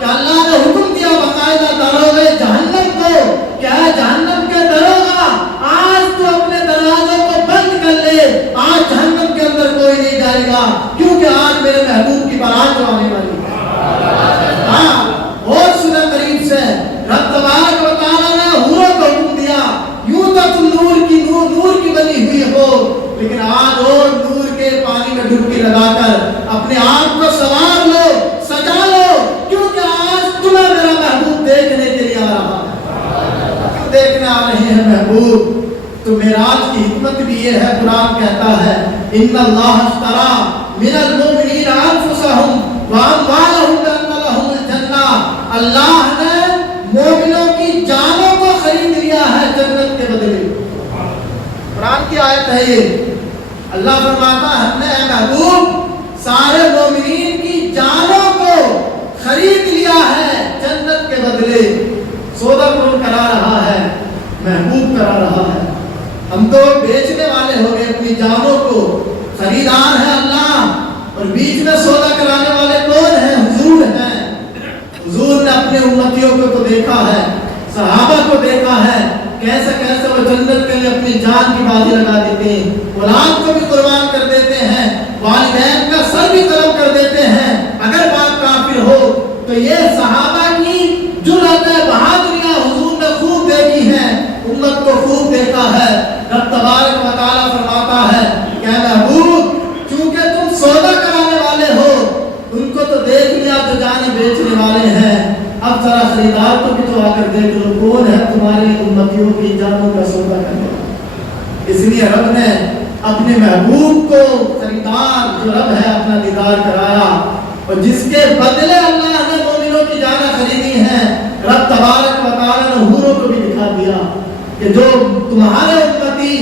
کہ اللہ نے حکم دیا باقاعدہ داروغے جہنم کو، کیا ہے جہنم کے دروغہ آج تو اپنے دروازوں کو بند کر لے، آج جہنم کے اندر کوئی نہیں جائے گا، کیونکہ آج میرے محبوب کی بارات آنے والی ہے۔ ہاں اور سنیں قریب سے، رب تبارک و تعالیٰ نے حوروں کو حکم دیا، یوں تو تم نور کی بنی ہوئی ہو، لیکن آج اور نور کے پانی میں ڈبکی لگا کر اپنے آپ کو سنوار لو، سجا لو، کیونکہ آج تمہیں میرا محبوب دیکھنے کے لیے آ رہا ہے۔ کیوں دیکھنے آ رہے ہیں محبوب؟ تو معراج کی حکمت بھی یہ ہے، قرآن کہتا ہے ان اللہ اشترى من المؤمنین انفسهم واموالهم بان لهم الجنہ، اللہ نے مومنوں کی جانوں کو خرید لیا ہے جنت کے بدلے۔ قرآن کی آیت ہے یہ، اللہ فرماتا ہے ہم نے اے محبوب سارے مومنین کی جانوں کو خرید لیا ہے جنت کے بدلے۔ سودا کون کرا رہا ہے؟ محبوب کرا رہا ہے۔ ہم تو بیچنے والے ہو گئے اپنی جانوں کو، خریدار ہے اللہ، اور بیچ میں سودا کرانے والے کون ہیں؟ حضور ہیں۔ حضور نے اپنے امتیوں کو تو دیکھا ہے، صحابہ کو دیکھا ہے، کیسے کیسے وہ جنت کے لیے اپنی جان کی بازی لگا دیتے ہیں، اولاد کو بھی قربان کر دیتے ہیں، والدین کا سر بھی قلم کر دیتے ہیں اگر باپ کافر ہو۔ تو یہ صحابہ کی جرأت ہے، بہادریاں حضور نے خوب دیکھی ہیں، امت کو خوب دیکھا ہے۔ رب تبارک و تعالیٰ فرماتا ہے کہ اے محبوب چونکہ تم سودا کرانے والے ہو، ان کو تو دیکھ لیا جو جانیں بیچنے والے ہیں، اب ذرا خریدار کو بھی تو آ کر دیکھ لو کون ہے تمہاری امتیوں کی جانوں کا سودا کرنے والا۔ اس لیے رب نے اپنے محبوب کو خریدار جو رب ہے اپنا دیدار کرایا، اور جس کے بدلے اللہ نے مومنوں کی جانیں خریدی ہیں، رب تبارک و تعالیٰ نے حوروں کو بھی دکھا دیا کہ جو تمہارے امتی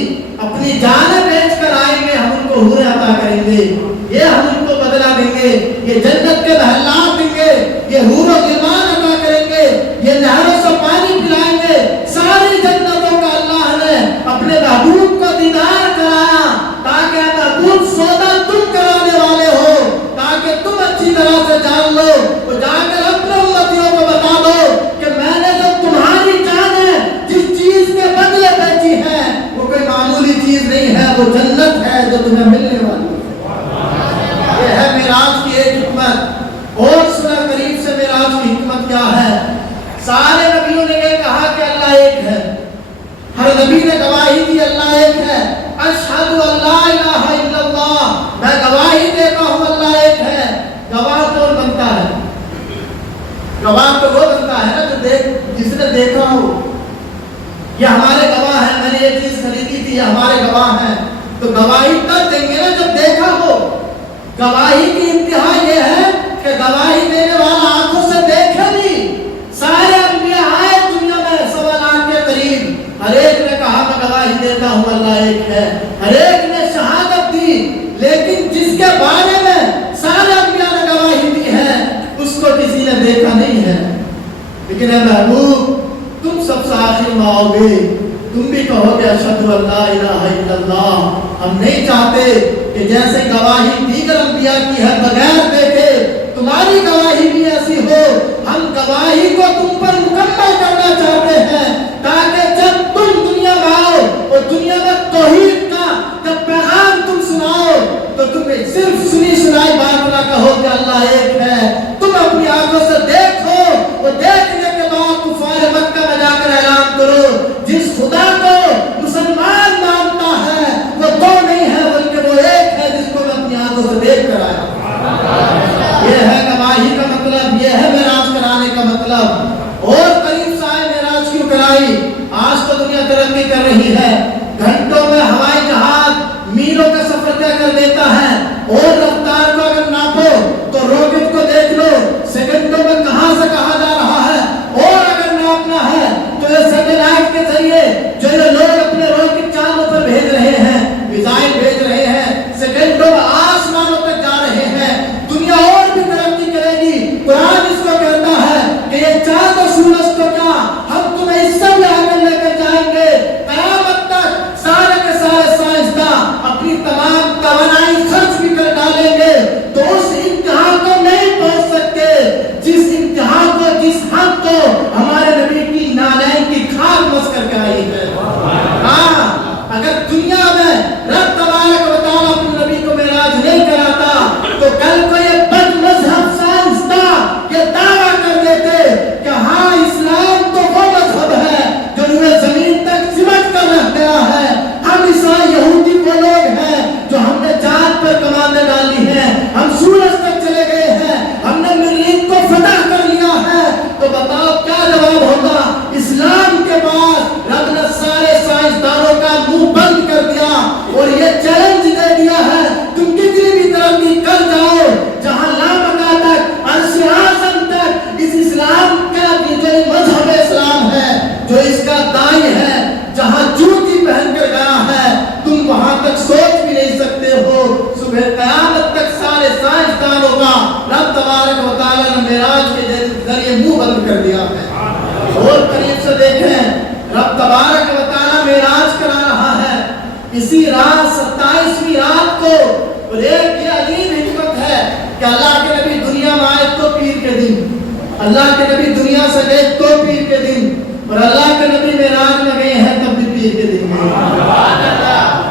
اپنی جانیں بیچ کر آئیں گے ہم ان کو حوریں عطا کریں گے، یہ ہم ان کو بدلہ دیں گے، یہ جنت کے محلات دیں گے، یہ حور و غلمان عطا کریں گے، یہ نہروں سے پانی پلائیں گے۔ ساری جنتوں کا اللہ نے اپنے محبوب کو دیدار کرایا تاکہ محبوب سودا تم کرانے والے ہو، تاکہ تم اچھی طرح سے جان لو، اور جا کر اپنے امتیوں کو بتا دو کہ میں نے جو تمہاری جانیں جس چیز کے بدلے بیچی ہے وہ کوئی معمولی چیز نہیں ہے، وہ جنت ہے جو تمہیں ملنے والی ہے۔ یہ ہے معراج کی ایک حکمت۔ اور سورہ قریب سے معراج کی حکمت کیا ہے؟ سارے نبیوں نے یہ کہا کہ اللہ ایک ہے، ہر نبی نے گواہی دی اللہ ایک ہے، اشہد ان لا الہ الا اللہ، میں گواہی دیتا ہوں اللہ ایک ہے۔ گواہ کون بنتا ہے؟ گواہ تو وہ بنتا ہے نا جو جس نے دیکھا ہو۔ یہ ہمارے گواہ ہیں، میں نے یہ چیز خریدی تھی، یہ ہمارے گواہ ہیں، تو گواہی تب دیں گے نا جب دیکھا ہو۔ گواہی کی انتہا یہ ہے کہ گواہی دینے والا آنکھوں سے دیکھے بھی۔ سارے انبیاء آئے دنیا میں 1.25 لاکھ کے قریب، ہر ایک نے کہا میں گواہی دیتا ہوں اللہ ایک ہے، ہر ایک نے شہادت دی، لیکن جس کے بارے میں سارے انبیاء نے گواہی دی ہے اس کو کسی نے دیکھا نہیں ہے۔ لیکن اے محبوب تم سب سے آخر میں آؤ گے، تم بھی کہو گے اشہد ان لا الہ الا اللہ۔ ہم نہیں چاہتے کہ جیسے گواہی دیگر انبیاء کی ہے بغیر دیکھے تمہاری گواہی بھی ایسی ہو، ہم گواہی کو تم پر مکمل کرنا چاہتے ہیں تاکہ جب تم دنیا میں آؤ اور دنیا میں توحید کا جب پیغام تم سناؤ تو تم صرف سنی سنائی بات نہ کہو کہ اللہ ایک ہے، تم اپنی آنکھوں سے دیکھو، اور دیکھنے کے بعد کفار مکہ میں جا کر اعلان کرو جس خدا کو مسلمان مانتا ہے وہ دو نہیں ہے بلکہ وہ ایک ہے جس کو میں اپنی آنکھوں سے دیکھ کر آیا۔ یہ ہے گواہی کا مطلب، یہ ہے میرا اور یہ چیلنج دے دیا ہے تم کتنی بھی ترقی کر جاؤ، جہاں لامکا تک عرش اعظم تک اس اسلام کا جو مذہب اسلام ہے، جو اس کا دائی ہے، جہاں جوتی پہن کر گیا ہے، تم وہاں تک سوچ بھی نہیں سکتے ہو۔ صبح قیامت تک سارے سائنسدانوں کا رب تبارک و تعالیٰ نے معراج کے ذریعے منہ بند کر دیا ہے۔ اور قریب سے دیکھیں، رب تبارک و تعالیٰ معراج کرا رہا ہے اسی رات 27ویں رات کو۔ اور ایک یہ عجیب حکمت ہے کہ اللہ کے نبی دنیا میں آئے تو پیر کے دن، اللہ کے نبی دنیا سے گئے تو پیر کے دن، اور اللہ کے نبی معراج میں گئے ہیں تب بھی پیر کے دن میں۔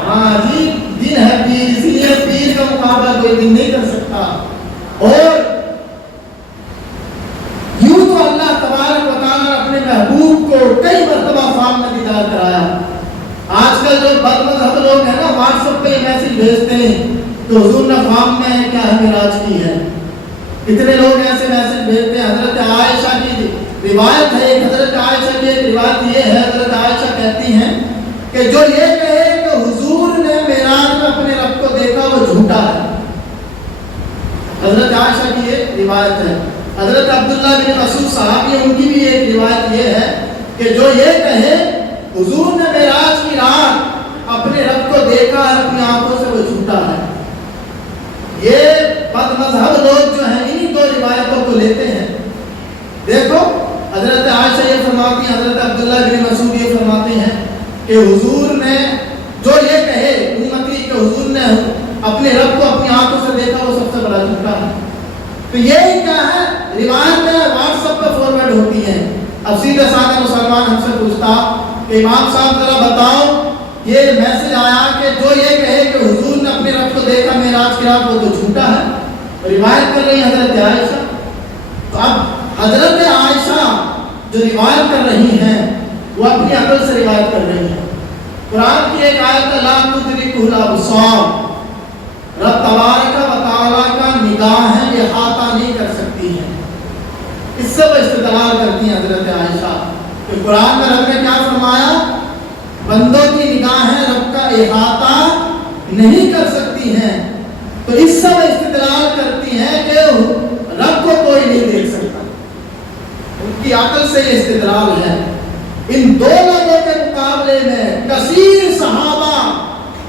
ہاں عجیب دن ہے پیر، اسی لیے پیر کا مقابلہ کوئی دن نہیں کر سکتا۔ اور یوں تو اللہ تبارک و تعالیٰ نے اپنے محبوب کو کئی مرتبہ خواب میں دیدار کرایا۔ آج کل جو بد مذہب لوگ ہیں نا، واٹس ایپ پہ میسج بھیجتے ہیں تو حضور نے خواب میں کیا معراج کی ہے۔ کتنے لوگ ایسے میسج بھیجتے ہیں۔ حضرت عائشہ کی روایت ہے، ایک حضرت عائشہ کی ایک روایت یہ ہے، حضرت عائشہ کہتی ہیں کہ جو یہ کہے کہ حضور نے معراج میں اپنے رب کو دیکھا وہ جھوٹا ہے۔ حضرت عائشہ کی ایک روایت ہے۔ حضرت عبداللہ بن مسعود صحابی ہیں، ان کی بھی ایک روایت یہ ہے کہ جو یہ کہے حضور نے معراج کی رات اپنے رب کو دیکھا ہے اپنی آنکھوں سے، وہ جھوٹا ہے۔ یہ بد مذہب لوگ جو ہیں انہی دو روایتوں کو لیتے ہیں۔ دیکھو حضرت عائشہ یہ فرماتی ہیں، حضرت عبداللہ بن مسعود یہ فرماتے ہیں کہ حضور نے جو یہ کہے امتی کہ حضور نے اپنے رب کو اپنی آنکھوں سے دیکھا، وہ سب سے بڑا جھوٹا ہے۔ تو یہی کیا ہے، روایتیں واٹس ایپ پہ فارورڈ ہوتی ہیں۔ اب سیدھے سادہ مسلمان ہم سے پوچھتا کہ امام صاحب ذرا بتاؤ، یہ میسج آیا کہ جو یہ کہے کہ حضور نے اپنے رب کو دیکھا معراج کی رات، وہ تو جھوٹا ہے۔ روایت کر رہی حضرت عائشہ۔ تو اب حضرت عائشہ جو روایت کر رہی ہیں وہ اپنی عقل سے روایت کر رہی ہیں۔ قرآن کی ایک آیت لا تدرکہ الابصار، رب تبارک و تعالیٰ کا نگاہیں احاطہ نہیں کر سکتی ہیں۔ اس سے وہ استدلال کرتی ہیں حضرت عائشہ کہ قرآن میں رب نے کیا فرمایا، بندوں کی نگاہیں رب کا احاطہ نہیں کر سکتی ہیں۔ تو اس سے وہ استدلال کرتی ہیں کہ رب کو کوئی نہیں دیکھ سکتا۔ ان کی عقل سے یہ استدلال ہے۔ ان دو لوگوں کے مقابلے میں کثیر صحابہ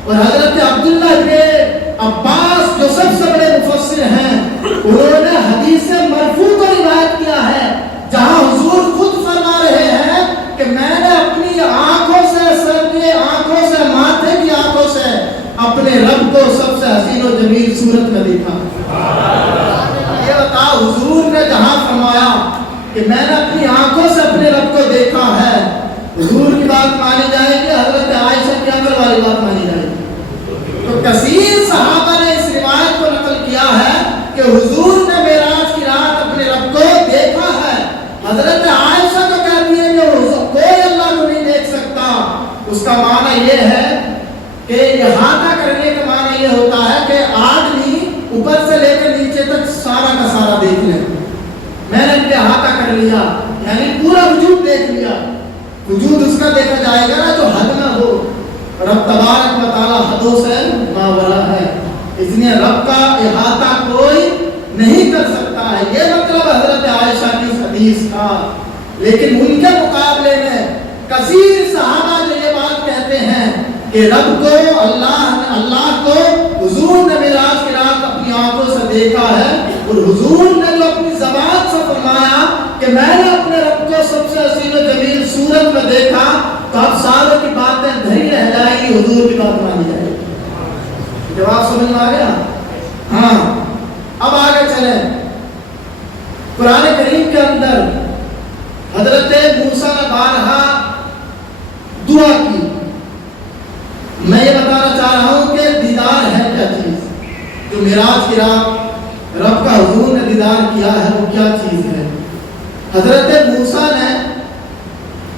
اور حضرت عبداللہ بن عباس جو سب سے بڑے مفسر ہیں، انہوں نے حدیث مرفوع کو روایت کیا ہے، جہاں حضور خود فرما رہے ہیں کہ میں نے اپنی آنکھوں سے، سر کی آنکھوں سے، ماتھے کی آنکھوں سے اپنے رب کو سب سے حسین و جمیل صورت میں دیکھا۔ یہ بتا، حضور نے جہاں فرمایا کہ میں نے اپنی آنکھوں سے اپنے رب کو دیکھا ہے، حضور کی بات مانی جائے کہ حضرت عائشہ کی عقل والی بات مانی جائے؟ تو کثیر صحابہ نے اس روایت کو نقل کیا ہے کہ حضور نے معراج کی رات اپنے رب کو دیکھا ہے۔ حضرت عائشہ تو کہتی ہے کہ کوئی اللہ کو نہیں دیکھ سکتا۔ اس کا معنی یہ ہے کہ احاطہ کرنے کا معنی یہ ہوتا ہے کہ آدمی اوپر سے لے کر نیچے تک سارا کا سارا دیکھ لے۔ میں نے احاطہ کر لیا، یعنی پورا وجود دیکھ لیا۔ وجود اس کا دیکھا جائے گا نا جو حد میں ہو۔ رب تبارک و تعالیٰ حدوں سے ماورا ہے، اس لیے رب کا احاطہ کوئی نہیں کر سکتا ہے۔ یہ مطلب حضرت عائشہ کی حدیث کا۔ لیکن ان کے مقابلے میں کثیر صحابہ جو یہ بات کہتے ہیں کہ رب کو اللہ کو حضور نے معراج کی رات اپنی آنکھوں سے دیکھا ہے، اور حضور نے جو اپنی زبان سے فرمایا کہ میں نے اپنے رب کو سب سے حسین و جمیل صورت میں دیکھا، تو اب ساروں کی باتیں دھری رہ جائے گی، حضور کی بات مانی جائے گی۔ جواب سمجھ میں آ گیا؟ ہاں۔ اب آگے چلیں، قرآن کریم کے اندر حضرت موسیٰ نے بارہا دعا کی۔ میں یہ بتانا چاہ رہا ہوں کہ دیدار ہے کیا چیز، جو معراج کی رات رب کا حضور نے دیدار کیا ہے وہ کیا چیز ہے۔ حضرت موسیٰ نے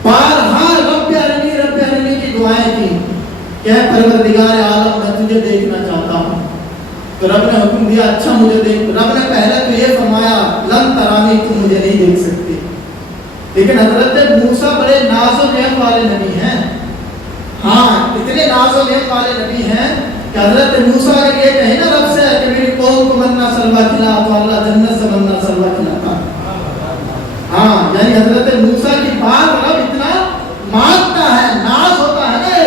بارہا رب ارنی کی دعائیں کی کہ اے پروردگار عالم میں تجھے دیکھنا چاہتا ہوں۔ تو رب نے حکم دیا اچھا مجھے دیکھ۔ رب نے پہلے تو یہ فرمایا لن ترانی، تم مجھے نہیں دیکھ سکتے، لیکن حضرت موسیٰ بڑے ناز و نعمت والے نبی ہیں۔ ہاں اتنے ناز و نعمت والے نبی ہیں کہ حضرت موسیٰ اگر یہ کہے نا رب سے کہ میری قوم کو مننا سلوا کھلا تو اللہ جنت سے مننا سلوا کھلاتا. ہاں یعنی حضرت موسیٰ کی بات رب اتنا مانتا ہے، ناز ہوتا ہے،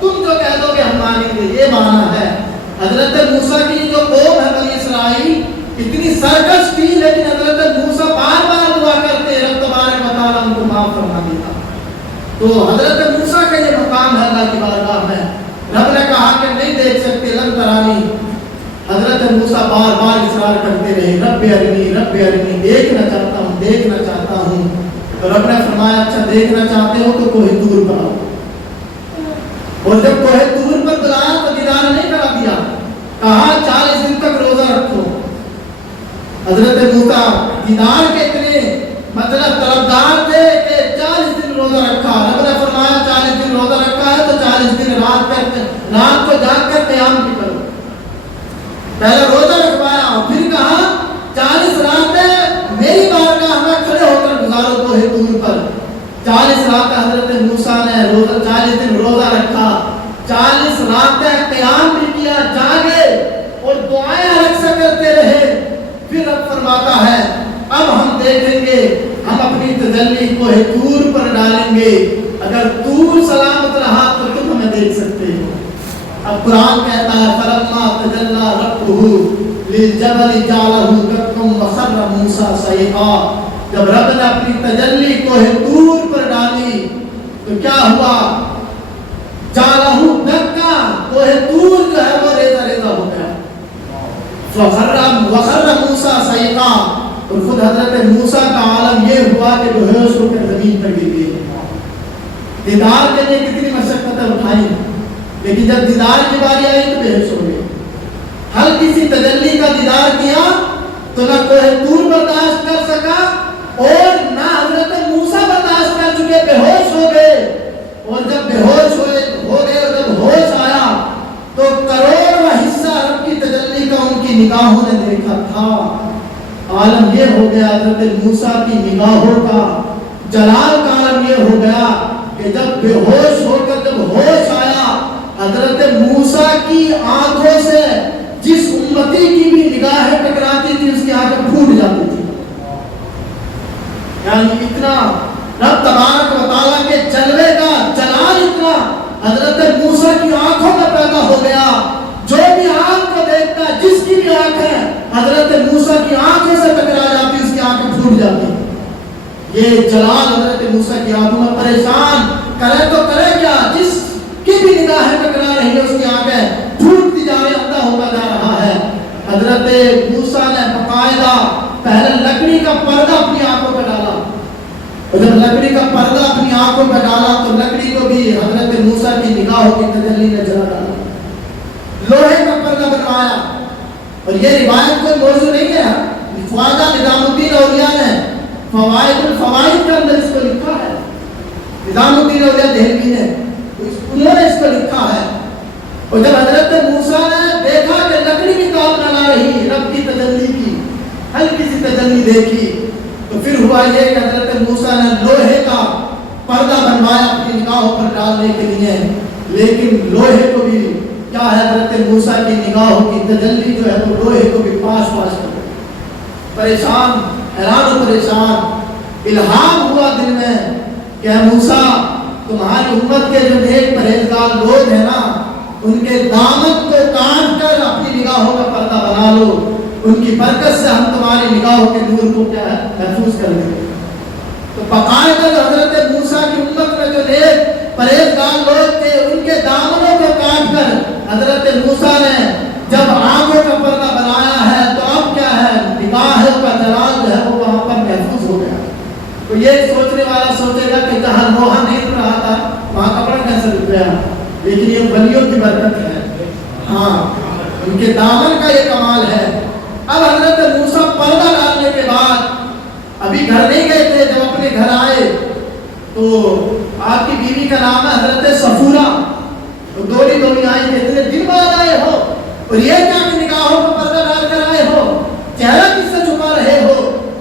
تم جو کہہ دو گے ہم مانیں گے، یہ مانا ہے. حضرت موسیٰ کی جو قوم ہے بنی اسرائیل اتنی سرکش تھی، لیکن حضرت موسیٰ بار بار دعا کرتے رب تبارک و تعالیٰ ان کو معاف فرما دیتا. تو حضرت موسیٰ کا یہ مقام ہے اللہ کی بارگاہ میں. رب نے کہا کہ نہیں دیکھ سکتے، لن ترانی. حضرت موسیٰ بار بار اصرار کرتے رہے، رب ارنی رب ارنی، دیکھنا چاہتا ہوں دیکھنا چاہتا ہوں. تو رب نے فرمایا اچھا دیکھنا چاہتے ہو تو کوہ طور پر آؤ. اور جب کوہ طور پر بلایا تو دیدار نہیں کرا دیا، کہا 40 دن تک روزہ رکھو. حضرت موسیٰ دیدار کے اتنے مطلب طلبدار تھے کہ 40 دن روزہ رکھا. رب نے فرمایا 40 دن روزہ رکھا ہے تو 40 دن رات کو جاگ کر قیام بھی کرو. پہلے روزہ رکھوایا، پھر کہا 40 راتیں میری بارگاہ میں کھڑے ہو کر گزارو کوہ طور پر. 40 راتیں حضرت موسیٰ نے 40 دن روزہ رکھا، 40 راتیں قیام بھی کیا، جاگے اور دعائیں رکھ سے کرتے رہے. پھر رب فرماتا ہے اب ہم دیکھیں گے، ہم اپنی تجلی کوہ طور پر ڈالیں گے، اگر طور سلامت رہا تو تم ہمیں دیکھ سکتے ہو. اب قرآن کہتا ہے فلما تجلی ربہ للجبل جعلہ دکا وخر موسیٰ صعقا. جب رب نے اپنی تجلی کوہ طور پر ڈالی تو کیا ہوا؟ جعلہ دکا، کوہ طور جو ہے وہ ریزہ ریزہ ہو گیا. وخر موسیٰ صعقا، اور خود حضرت موسیٰ کا عالم یہ ہوا کہ بے ہوش ہو کر زمین پر گر گئے. دیدار کے لیے کتنی مشقتیں اٹھائی، لیکن جب دیدار کی باری آئی تو بے ہوش ہو گئے. ہر کسی تجلی کا دیدار کیا تو نہ کوہ طور برداشت کر سکا اور نہ حضرت موسیٰ برداشت کر چکے، بے ہوش ہو گئے. اور جب بے ہوش ہو گئے اور جب ہوش آیا تو کروڑواں حصہ رب کی تجلی کا ان کی نگاہوں نے دیکھا تھا. عالم یہ ہو گیا حضرت موسیٰ کی نگاہوں کا جلال کا عالم یہ ہو گیا کہ جب بے ہوش ہو کر جب ہوش آیا، حضرت موسیٰ کی آنکھوں سے جس امتی کی بھی نگاہیں ٹکراتی تھی اس کی آنکھیں پھوٹ جاتی تھی. یعنی اتنا رب تبارک و تعالیٰ کے جلوے کا جلال اتنا حضرت موسیٰ کی آنکھوں میں پیدا ہو گیا. جو بھی آنکھ کو دیکھتا، جس کی بھی آنکھ ہے حضرت موسیٰ کی آنکھوں سے ٹکرا جاتی، اس کی آنکھیں پھوٹ جاتی. یہ جلال حضرت موسیٰ کی آنکھوں میں پریشان کرے تو کرے کیا، جس کی بھی نگاہیں ٹکرا رہی ہے اس کی آنکھیں پھوٹتی جا رہی، اندھا ہوتا جا رہا ہے. حضرت موسیٰ نے باقاعدہ پہلے لکڑی کا پردہ اپنی آنکھوں پہ ڈالا، اور جب لکڑی کا پردہ اپنی آنکھوں پہ ڈالا تو لکڑی کو بھی حضرت موسیٰ کی نگاہوں کی تجلی نے جلا ڈالا. لوہے کا پردہ بنوایا، اور یہ روایت کوئی موضوع نہیں ہے، خواجہ نظام الدین اولیاء نے فوائد الفوائد کے اندر اس کو لکھا ہے. نظام الدین اولیاء دہلوی نے انہوں نے اس کو لکھا ہے. اور جب حضرت موسیٰ نے دیکھا کہ لکڑی بھی کام نہ لا رہی، رب کی تجلی کی ہلکی سی تجلی دیکھی، تو پھر ہوا یہ کہ حضرت موسیٰ نے لوہے کا پردہ بنوایا اپنی نگاہوں پر ڈالنے کے لیے. لیکن لوہے کو بھی کیا ہے، حضرت موسیٰ کی نگاہوں کی تجلی جو ہے وہ لوہے کو بھی پاش پاش کر دیا. پریشان، حیران و پریشان. الہام ہوا دل میں کہ اے موسیٰ، تمہاری امت کے جو نیک پرہیزگار لوگ ہیں نا، ان کے دامن کو کاٹ کر اپنی نگاہوں کا پردہ بنا لو، ان کی برکت سے ہم تمہاری نگاہوں کے نور کو کیا ہے محفوظ کر دیں گے. تو باقاعدہ حضرت موسیٰ کی امت میں جو نیک پرہیزگار لوگ تھے ان کے دامنوں کو کاٹ کر حضرت موسیٰ نے جب آنکھوں کا پردہ بنایا ہے تو اب کیا ہے، نگاہوں کا جلال جو ہے وہ وہاں پر محفوظ ہو گیا. تو یہ سوچنے والا سوچے گا کہ جہاں لوہا نہیں رہا تھا وہاں کپڑا کیسے رک گیا، لیکن یہ ولیوں کی برکت ہے. ہاں، ان کے دامن کا یہ کمال ہے. اب حضرت موسیٰ پردہ ڈالنے کے بعد ابھی گھر نہیں گئے تھے، جب اپنے گھر آئے تو آپ کی بیوی کا نام ہے حضرت صفورہ. دوری آئی کہ اتنے دن بعد آئے ہو اور یہ کیا کہ نگاہوں کو پردہ ڈال کر آئے ہو، چہرہ کس سے چھپا رہے ہو؟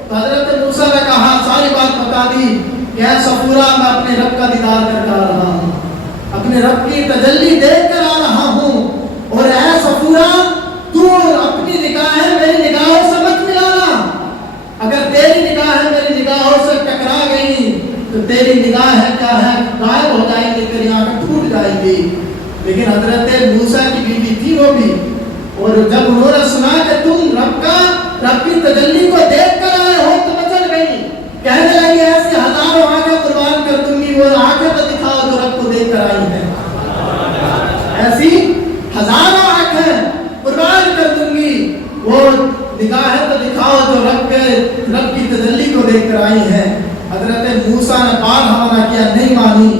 تو حضرت موسیٰ نے کہا، ساری بات بتا دی کہ اے صفورہ، میں اپنے رب کا دیدار کر کے آ رہا ہوں، اپنے اپنے رب کی تجلی دیکھ کر آ رہا ہوں، اور اے صفورہ تو اپنی نگاہیں میری نگاہوں سے مت ملانا۔ اگر تیری نگاہیں میری نگاہوں سے ٹکرا گئی تو تیری نگاہیں کیا ہے غائب ہو جائیں گی، تیری آنکھیں ٹوٹ جائیں گی۔ لیکن حضرت موسیٰ کی بیوی تھی وہ بھی، اور جب انہوں نے سنا کہ تم رب کی تجلی کو دیکھ کر آئے ہو تو مچل گئی، کہنے لگی ایسی ہزاروں آنکھیں قربان کر دوں گی، وہ آنکھیں تو دکھاؤ جو رب کو دیکھ کر آئی ہیں، ایسی ہزاروں آنکھیں قربان کر دوں گی، وہ نگاہیں تو دکھاؤ جو رب کی تجلی کو دیکھ کر آئی ہیں۔ حضرت موسیٰ نے بار حوالہ کیا، نہیں مانی،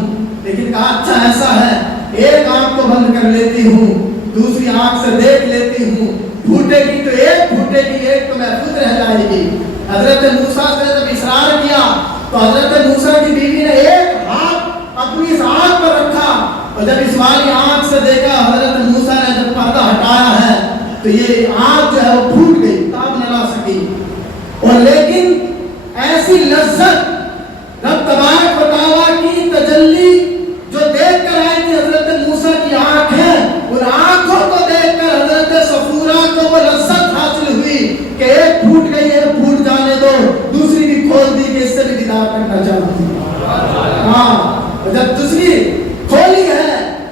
لیکن کہا اچھا ایسا ہے، ایک آنکھ کو بند کر لیتی ہوں، دوسری آنکھ سے دیکھ لیتی ہوں، پھوٹے گی تو ایک پھوٹے گی، ایک تو محفوظ رہ جائے گی۔ حضرت موسیٰ سے جب اصرار کیا تو حضرت موسیٰ کی بیوی نے ایک ہاتھ اپنی اس آنکھ پر رکھا، اور جب اس والی آنکھ سے دیکھا حضرت موسیٰ نے جب پردہ ہٹایا ہے تو یہ آنکھ جو ہے وہ پھوٹ گئی، تاب نہ لا سکی۔ اور لیکن ایسی لذت رب تبارک و تعالیٰ کی تجلی جو دیکھ کر آئی تھی حضرت موسیٰ کی آنکھیں، ان آنکھوں کو دیکھ کر حضرت صفورہ کو وہ لذت حاصل ہوئی کہ ایک پھوٹ گئی ہے، پھوٹ جانے دو، دوسری بھی کھول دی کہ اس سے بھی دیدار کرنا چاہتی ہوں۔ ہاں، جب دوسری کھولی ہے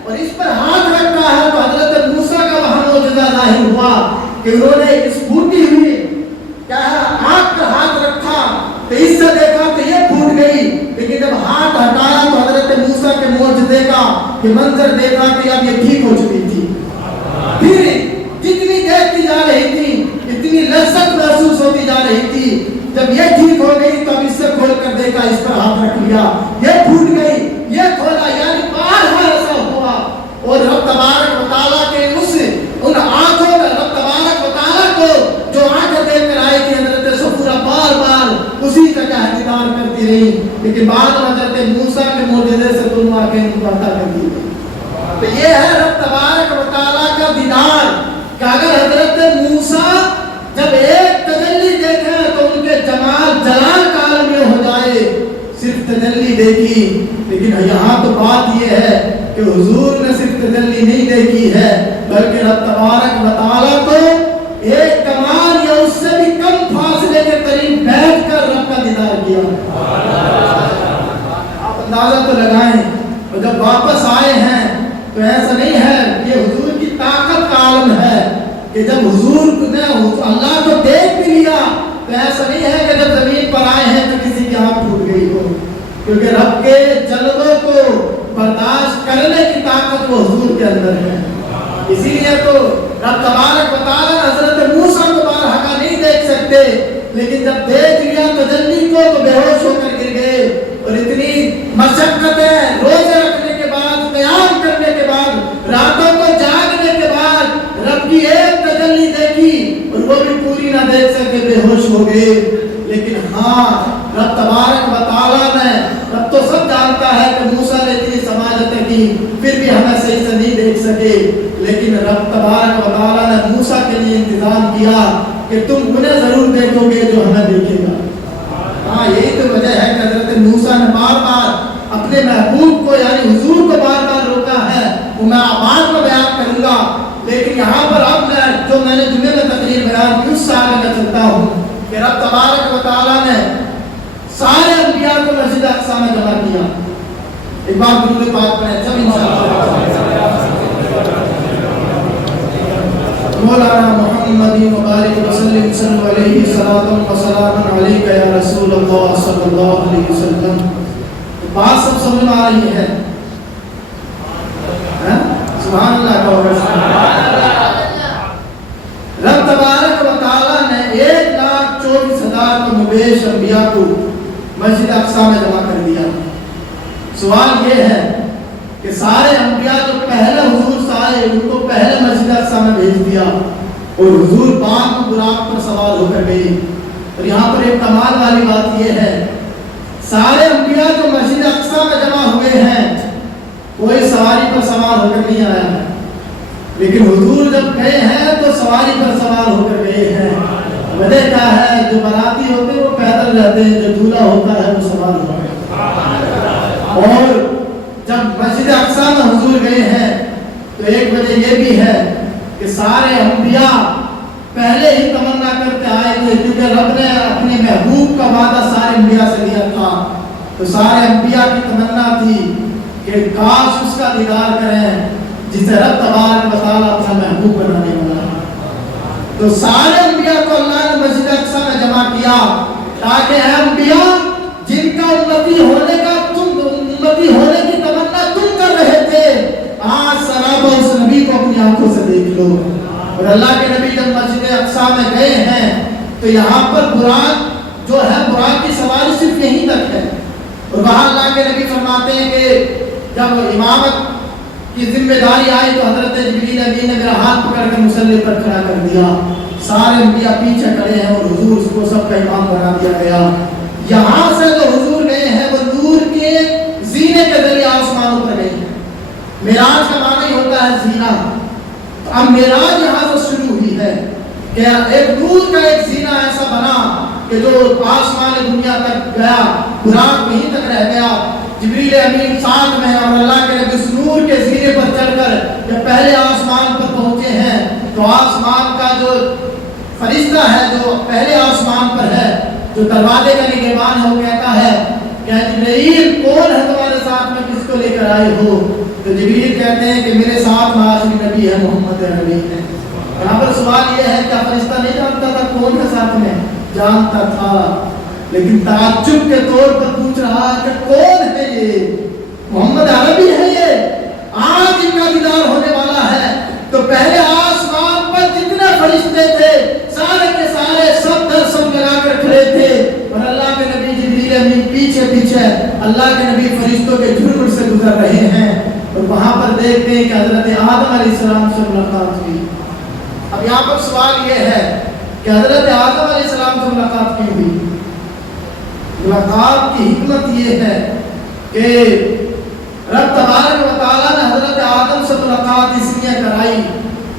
اور اس پر ہاتھ رکھا ہے تو حضرت موسیٰ کا وہاں معجزہ ظاہر ہوا کہ انہوں نے اس پھوٹی ہوئی کیا آنکھ پر ہاتھ رکھا تو اس سے دیکھا تو یہ پھوٹ گئی، لیکن جب ہاتھ ہٹایا تو حضرت موسیٰ کے معجزے کا یہ منظر دیکھا کہ اب یہ ٹھیک ہو چکی تھی۔ پھر جتنی دیکھتی جا رہی تھی اتنی لذت محسوس ہوتی جا رہی تھی، جب یہ ٹھیک ہو گئی تو اب اس سے کھول کر دیکھا، اس پر ہاتھ رکھ لیا، یہ پھوٹ گئی، یہ کھولا، یعنی بار ایسا ہوا۔ اور رب تبارک و تعالیٰ کے ان آنکھوں کا رب تبارک و تعالیٰ کو جو آنکھیں دیکھ کر آئی تھی حضرت صفورہ بار بار اسی جگہ دیدار کرتی رہی، لیکن بعد میں حضرت موسیٰ کے معجزے سے دونوں آنکھیں انقطاع کر دی گئی۔ تو یہ ہے رب تبارک و تعالیٰ کا دیدار کہ اگر حضرت موسیٰ جب ایک تجلی دیکھیں تو ان کے جلال کا عالم یہ ہو جائے، صرف تجلی دیکھی، لیکن یہاں تو بات یہ ہے کہ حضور نے صرف تجلی نہیں دیکھی ہے بلکہ رب تبارک و تعالیٰ کو ایک کمال یا اس سے بھی کم فاصلے کے قریب بیٹھ کر رب کا دیدار کیا۔ آپ اندازہ تو لگائیں، اور جب واپس آئے ہیں تو ایسا نہیں ہے، یہ حضور کی طاقت کا عالم ہے کہ جب حضور نے اللہ کو دیکھ بھی لیا تو ایسا نہیں ہے کہ جب زمین پر آئے ہیں تو کسی کی آنکھ ٹوٹ گئی ہو، کیونکہ رب کے جلووں کو برداشت کرنے کی طاقت وہ حضور کے اندر ہے۔ اسی لیے تو رب تبارک و تعالیٰ حضرت موسیٰ کو بارہا نہیں دیکھ سکتے، لیکن جب دیکھ لیا تجلی کو تو بے ہوش ہو کر گر گئے، اور اتنی مشقتیں روزے رکھنے کے بعد، قیام کرنے کے بعد، راتوں کو جاگنے کے بعد رب کی ایک تجلی دیکھی اور وہ بھی پوری نہ دیکھ سکے، بے ہوش ہو گئے۔ لیکن ہاں رب تبارک و تعالیٰ نے، رب تو سب جانتا ہے کہ موسیٰ نے اتنی سماجتیں کی پھر بھی ہمیں صحیح سے نہیں دیکھ سکے، لیکن رب تبارک و تعالیٰ نے موسیٰ کے لیے انتظام کیا کہ تم انہیں ضرور دیکھو گے جو ہمیں دیکھے گا۔ ہاں یہی تو وجہ ہے کہ حضرت موسیٰ نے بار بار اپنے محبوب کو یعنی حضور کو بار بار روکا ہے، وہ میں بعد میں بیان کروں گا، لیکن یہاں پر اب میں نے جمعے میں تقریر بیان کی اس سے آگے میں چلتا ہوں کہ رب تبارک و تعالیٰ نے سارے انبیاء کو مسجد اقصی میں جمع کیا۔ ایک بار درود پاک پڑھیں سب انشاءاللہ۔ مولانا محمد مبارک وسلم صلی علیہ صلاۃ و سلام علیک یا رسول اللہ صلی اللہ علیہ وسلم۔ بات سب سمجھ میں آ رہی ہے؟ سبحان اللہ کا رب تبارک و تعالیٰ نے 1,24,000 مبیش انبیاء کو مسجد اقصی میں جمع کر دیا۔ سوال یہ ہے کہ سارے انبیاء جو پہلے حضور سے آئے ان کو پہلے مسجد اقصی میں بھیج دیا اور حضور بعد میں براق پر سوار ہو کر گئے۔ اور یہاں پر ایک کمال والی بات یہ ہے، سارے انبیاء جو مسجد اقصی میں جمع ہوئے ہیں کوئی سواری پر سوار ہو کر نہیں آیا ہے، لیکن حضور جب گئے ہیں تو سواری پر سوار ہو کر گئے ہیں۔ وجہ کیا ہے؟ جو باراتی ہوتے ہیں وہ پیدل رہتے ہیں، جو دولہا ہوتا ہے وہ سوار ہوتا ہے۔ اور جب مسجد اقصی میں حضور سے یہ بھی ہے کہ سارے انبیاء پہلے ہی تمنا کرتے آئے تھے، کیونکہ رب نے اپنے محبوب کا وعدہ سارے انبیاء سے لیا تھا، تو سارے انبیاء کی تمنا تھی کہ کاش اس کا دیدار کریں جسے رب تبارک و تعالیٰ اپنا محبوب بنانے والا ہے۔ تو سارے انبیاء کو اللہ نے مسجد اقصی میں جمع کیا تاکہ اے انبیاء جن کا امتی ہونے کی تمنا تم کر رہے تھے، آج صحابہ اس نبی کو اپنی آنکھوں سے دیکھ لو۔ اور اللہ کے نبی جب مسجد اقصی میں گئے ہیں تو یہاں پر براق جو ہے، براق کی سواری صرف یہیں تک ہے، اور وہاں اللہ کے نبی فرماتے ہیں کہ جب امامت کی ذمہ داری آئی تو حضرت جبریل امین نے میرا ہاتھ پکڑ کر مصلی پر کھڑا کر دیا، سارے انبیاء پیچھے کھڑے ہیں اور حضور اس کو سب کا امام بنا دیا گیا۔ یہاں سے جو حضور گئے ہیں وہ نور کے زینے کے ذریعے آسمانوں پر گئے ہیں۔ معراج کا معنی ہی ہوتا ہے زینہ، اب معراج یہاں سے شروع ہوئی ہے کہ ایک نور کا ایک زینہ ایسا بنا کہ جو آسمان دنیا تک گیا، براق وہیں تک رہ گیا، جبریل امین ساتھ میں اور اللہ کے نبی اس نور کے زینے پر چڑھ کر جب پہلے آسمان پر پہنچے ہیں تو آسمان کا جو فرشتہ ہے جو پہلے آسمان پر ہے، جو دروازے کا نگہبان ہے، وہ کہتا ہے کہ جبریل کون ہے تمہارے ساتھ میں، کس کو لے کر آئے ہو؟ تو جبریل کہتے ہیں کہ میرے ساتھ آخری نبی ہے، محمد نبی ہے۔ یہاں پر سوال یہ ہے کہ فرشتہ نہیں جانتا تھا کون ہے ساتھ میں؟ جانتا تھا، لیکن تعجب کے طور پر پوچھ رہا کہ کون ہے یہ؟ محمد عربی ہے یہ؟ آج ان کا دیدار ہونے والا ہے۔ تو پہلے آسمان پر جتنے فرشتے تھے سارے کے سارے سب در سب لگا کر کھڑے تھے، اور اللہ کے نبی جبریل امین پیچھے پیچھے اللہ کے نبی فرشتوں کے جھرمٹ سے گزر رہے ہیں، اور وہاں پر دیکھتے ہیں کہ حضرت آدم علیہ السلام سے ملاقات ہوئی۔ اب یہاں پر سوال یہ ہے کہ حضرت آدم علیہ السلام سے ملاقات کیوں ہوئی؟ ملاقات کی حکمت یہ ہے کہ رب تبارک و تعالیٰ نے حضرت آدم سے ملاقات اس لیے کرائی،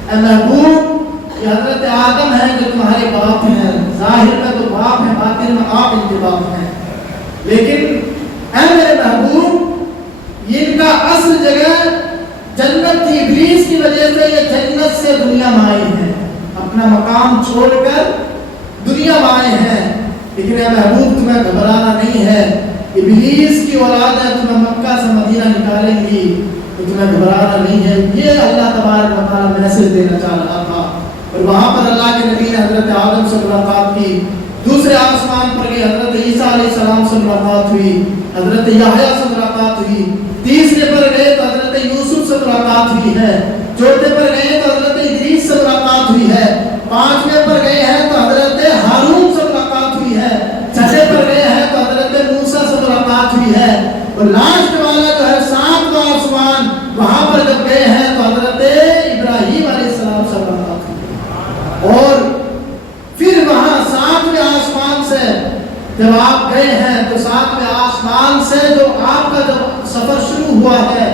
اے محبوب یہ حضرت آدم ہیں جو تمہارے باپ ہیں، ظاہر میں تو باپ ہیں، باطن میں آپ ان کے باپ ہیں، لیکن اے میرے محبوب ان کا اصل جگہ جنت تھی، ابلیس کی وجہ سے یہ جنت سے دنیا میں آئے ہیں، اپنا مقام چھوڑ کر دنیا میں آئے ہیں، لیکن اے محبوب تمہیں گھبرانا نہیں ہے، ابلیس کی اولادیں تمہیں مکہ سے مدینہ نکالیں گی، تو تمہیں گھبرانا نہیں ہے۔ یہ اللہ تبارک و تعالیٰ میسج دینا چاہ رہا تھا۔ اور وہاں پر اللہ کے نبی نے حضرت آدم سے ملاقات کی، دوسرے آسمان پر گئے، حضرت عیسیٰ علیہ السلام سے ملاقات ہوئی، حضرت یحییٰ سے ملاقات ہوئی، تیسرے پر گئے تو حضرت یوسف سے ملاقات ہوئی ہے، چوتھے پر گئے تو حضرت ادریس سے ملاقات ہوئی ہے، پانچویں پر گئے ہیں تو حضرت ہارون سے ملاقات ہوئی ہے، چھٹے پر گئے ہیں تو حضرت موسیٰ سے ملاقات ہوئی ہے، اور لاسٹ والا جو ہے ساتواں آسمان وہاں پر جب گئے ہیں تو حضرت ابراہیم علیہ السلام سے ملاقات ہوئی۔ اور پھر وہاں ساتویں آسمان سے جب آپ گئے ہیں تو ساتویں آسمان سے جو آپ کا جب سفر شروع ہوا ہے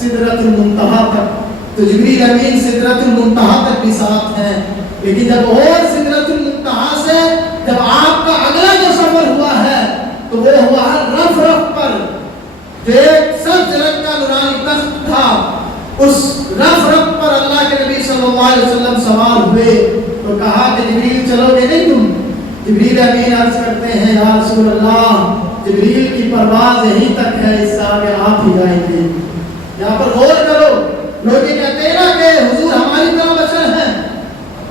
سدرۃ المنتہا تک، تو جبریل امین سدرۃ المنتہا تک بھی ساتھ ہیں، لیکن جب اور سدرۃ المنتہا سے جب آپ کا اگلا جو سفر ہوا ہے تو وہ ہوا رف رف پر، جو ایک سبز رنگ کا نورانی تخت تھا، اس رف رف پر اللہ کے نبی صلی اللہ علیہ وسلم سوار ہوئے، تو کہا کہ جبریل چلو گے نہیں تم؟ جبریل امین عرض کرتے ہیں یا رسول اللہ جبریل کی پرواز یہیں تک ہے، اس سے آگے آپ ہی جائیں گے۔ یہاں پر غور کرو، لوگ یہ کہتے ہیں نا کہ حضور ہماری طرح بشر ہیں،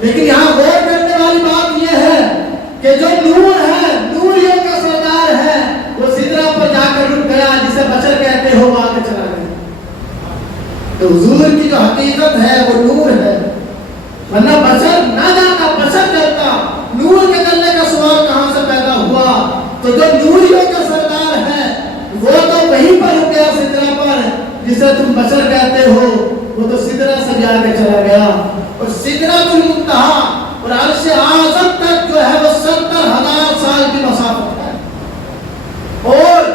لیکن یہاں غور کرنے والی بات یہ ہے کہ جو نور ہے، نوریوں کا سردار ہے، وہ سدرہ پر جا کر رک گیا، جسے بشر کہتے ہو وہ آگے چلا گیا۔ تو حضور کی جو حقیقت ہے وہ نور ہے، ورنہ بشر نہ جاتا، بشر کرتا، نور کے چلنے کا سوال کہاں سے پیدا ہوا؟ تو جو نوریوں کا سردار ہے وہ تو وہیں پر رک گیا سدرہ پر، جسے تم بشر کہتے ہو وہ تو سدرہ سے جا کے چلا گیا، اور سدرۃ المنتہا اور عرش اعظم تک جو ہے وہ 70,000 سال کی مسافت ہے، اور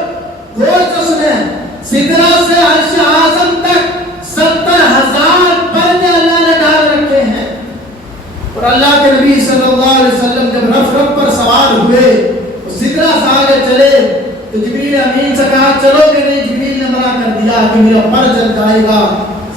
غور سے سنیں سدرہ سے عرش اعظم تک 70,000 پردے اللہ نے ڈال رکھے ہیں، اور اللہ کے نبی صلی اللہ علیہ وسلم جب رف رف پر سوار ہوئے سدرہ سے آگے چلے تو جبریل امین سے کہا چلو گے نہیں؟ جبریل نے منع کر دیا کہ میرا پر جل جائے گا،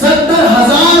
70,000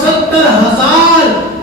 70,000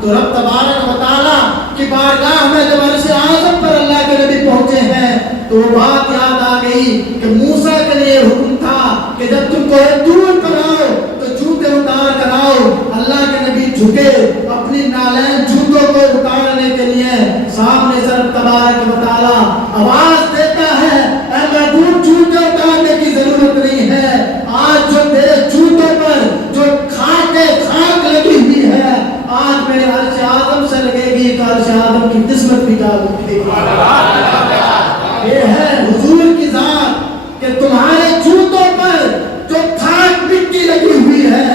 تو رب تبارک و تعالیٰ کی بارگاہ میں جب عرش اعظم پر اللہ کے نبی پہنچے ہیں تو وہ بات یاد آ گئی کہ موسیٰ کے لیے حکم تھا کہ جب تم کوہ طور پر آؤ تو جوتے اتار کر آؤ. اللہ کے نبی جھکے اپنی نالین جوتوں کو اتارنے کے لیے. سامنے سے رب تبارک و تعالیٰ آواز دیتا ہے اے محبوب جوتے اتارنے کی ضرورت نہیں ہے. آج جو تیرے جوتوں پر جو خاک لگی ہوئی ہے آج میرے عرش اعظم سے لگے گی تو عرش اعظم کی قسمت بھی جاگ اٹھے گی. یہ ہے حضور کی ذات کہ تمہارے جوتوں پر جو خاک مٹی لگی ہوئی ہے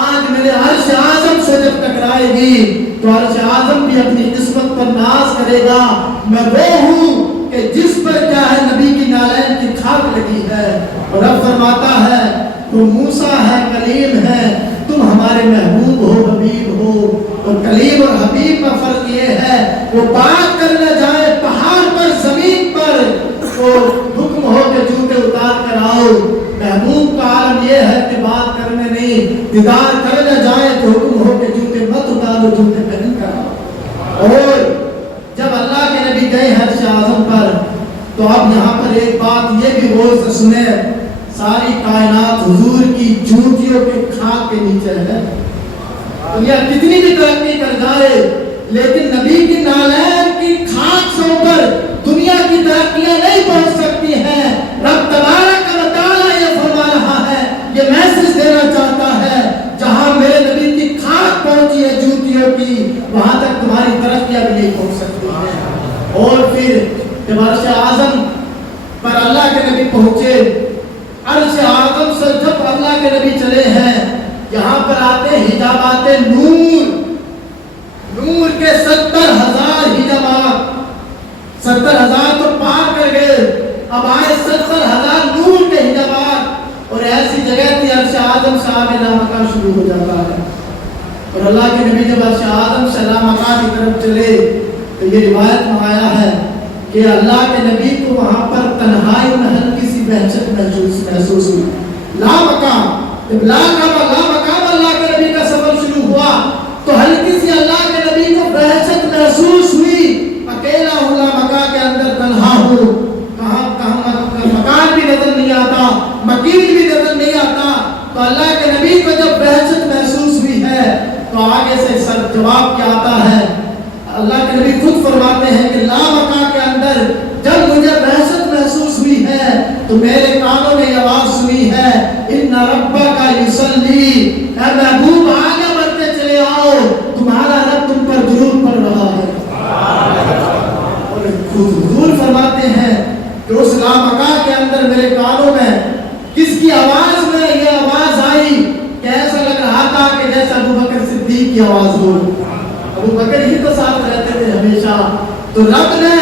آج میرے عرش اعظم سے جب ٹکرائے گی تو عرش اعظم بھی اپنی قسمت پر ناز کرے گا. میں وہ ہوں کہ جس پر کیا ہے نبی کی نالین کی خاک لگی ہے. اور رب فرماتا ہے تو موسیٰ ہے کلیم ہے تم ہمارے محبوب ہو حبیب ہو. اور کلیم اور حبیب کا فرق یہ ہے وہ بات کرنے جائے پہاڑ پر زمین پر تو حکم ہو کہ جوتے اتار کر آؤ. محبوب کا عالم یہ ہے کہ بات کرنے نہیں دیدار کرنے جائے تو حکم ہو کہ جوتے مت اتارو جوتے پہن کر آؤ. اور جب اللہ کے نبی گئے عرش اعظم پر تو اب یہاں پر ایک بات یہ بھی غور سے سنیں ساری کائنات حضور کی جوتیوں کے خاک کے نیچے ہے. دنیا کتنی بھی ترقی کر جائے لیکن نبی کی نالین کی خاک سے اوپر دنیا کی ترقیاں نہیں پہنچ سکتی ہیں. رب تبارک و تعالیٰ یہ فرما رہا ہے یہ میسج دینا چاہتا ہے جہاں میرے نبی کی خاک پہنچی ہے جوتیوں کی وہاں تک تمہاری ترقیاں بھی نہیں پہنچ سکتی ہیں. اور پھر جب عرش اعظم پر اللہ کے نبی پہنچے عرش اعظم سے جب اللہ کے نبی چلے ہیں یہاں پر آتے حجابات نور کے 70,000 حجابات 70,000 تو پار کر گئے اب آئے 70,000 نور کے حجابات. اور ایسی جگہ تھی عرش اعظم سے آگے لامکان شروع ہو جاتا ہے. اور اللہ کے نبی جب عرش اعظم سے لامکان کی طرف چلے تو یہ روایت میں آیا ہے کہ اللہ کے نبی کو وہاں پر تنہائی میں ہلکی سی وحشت محسوس ہوئی. لامکان جب لامکان اللہ کے نبی کا سفر شروع ہوا تو ہلکی سی اللہ کے نبی کو وحشت محسوس ہوئی. اکیلا ہوں لامکان کے اندر تنہا ہوں کہاں مکان بھی نظر نہیں آتا مکین بھی نظر نہیں آتا. تو اللہ کے نبی کو جب وحشت محسوس ہوئی ہے تو آگے سے سر جواب کیا آتا ہے. اللہ کے نبی خود فرماتے ہیں کہ لامکان کے اندر جب مجھے وحشت محسوس ہوئی ہے تو میرے کانوں نے آواز سنی ہے ان ربک یصلی. اے محبوب آگے بڑھتے چلے آؤ تمہارا رب تم پر درود پڑھ رہا ہے. اور حضور فرماتے ہیں کہ اس لامکان کے اندر میرے کانوں میں کس کی آواز میں یہ آواز آئی کہ ایسا لگ رہا تھا کہ جیسا ابو بکر صدیق کی آواز ہو. ابو بکر ہی تو ساتھ رہتے تھے ہمیشہ. تو رب نے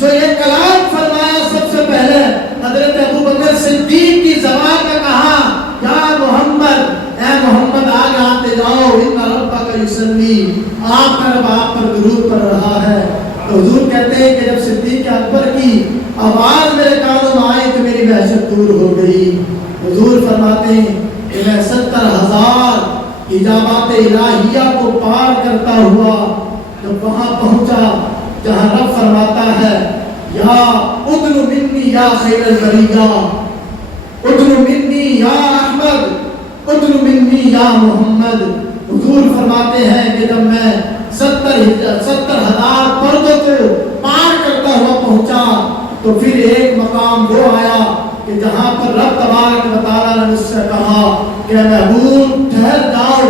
جو یہ کلام فرمایا سب سے پہلے حضرت ابو بکر صدیق کی زبان میں کہا یا محمد اے محمد آگے آتے جاؤ ان ربک یصلی. آپ کا رب آپ پر درود پڑھ رہا ہے. تو حضور کہتے ہیں کہ جب صدیق اکبر کی آواز میرے کانوں میں آئی تو میری وحشت دور ہو گئی. حضور فرماتے ہیں کہ میں 70,000 حجابات الہیہ کو پار کرتا ہوا جب وہاں پہنچا جہاں رب فرماتا ہے یا ادن منی یا خیر البریہ ادن منی یا احمد ادن منی یا محمد. حضور فرماتے ہیں کہ جب میں 70,000 پردوں کو پار کرتا ہوا پہنچا تو پھر ایک مقام وہ آیا کہ جہاں پر رب تبارک و تعالیٰ نے مجھ سے کہا کہ محبوب ٹھہر جاؤ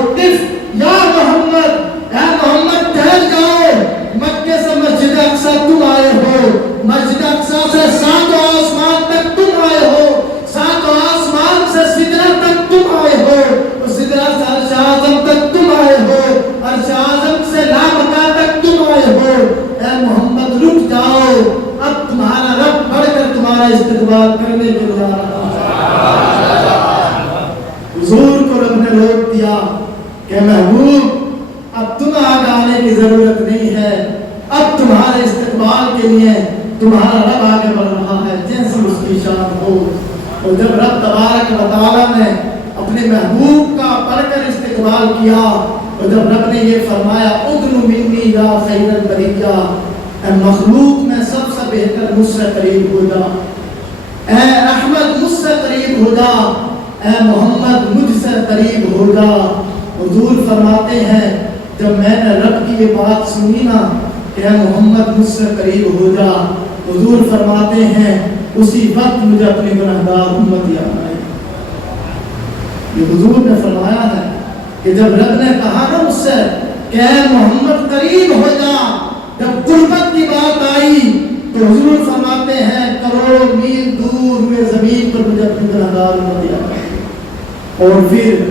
یا محمد اے محمد ٹھہر جاؤ. مکے سے مسجد اقصی تم آئے ہو مسجد اقصی سے 7 آسمان تک تم آئے ہو 7 آسمان سے سدرہ تک تم آئے ہو اور سدرہ سے عرش اعظم تک تم آئے ہو عرش اعظم سے لامکان تک تم آئے ہو. اے محمد رک جاؤ اب تمہارا رب بڑھ کر تمہارا استقبال کرنے کے جا رہا ہے. حضور کو رب نے روک دیا کہ محبوب اب تم آگے آنے کی ضرورت نہیں ہے اب تمہارے استقبال کے لیے تمہارا رب آگے بڑھ رہا ہے جیسے اس کی شان ہو. اور جب رب تبارک و تعالیٰ نے اپنے محبوب کا پڑھ کر استقبال کیا اور جب رب نے یہ فرمایا ادن منی یا خیر البریہ، اے مخلوق میں سب سے بہتر مجھ سے قریب ہو جا، اے احمد مجھ سے قریب ہو جا، اے محمد مجھ سے قریب ہو جا۔ حضور فرماتے ہیں جب میں نے رب کی یہ بات سنی نا کہ اے محمد مجھ سے قریب ہو جا، حضور فرماتے ہیں اسی وقت مجھے اپنی گناہگار امت یاد آئی۔ یہ حضور نے فرمایا ہے کہ جب رب نے کہا نا مجھ سے کہ اے محمد قریب ہو جا، جب قربت کی بات آئی تو حضور فرماتے ہیں کروڑوں میل دور ہوئے زمین پر مجھے اپنی گناہگار امت یاد آئی۔ اور پھر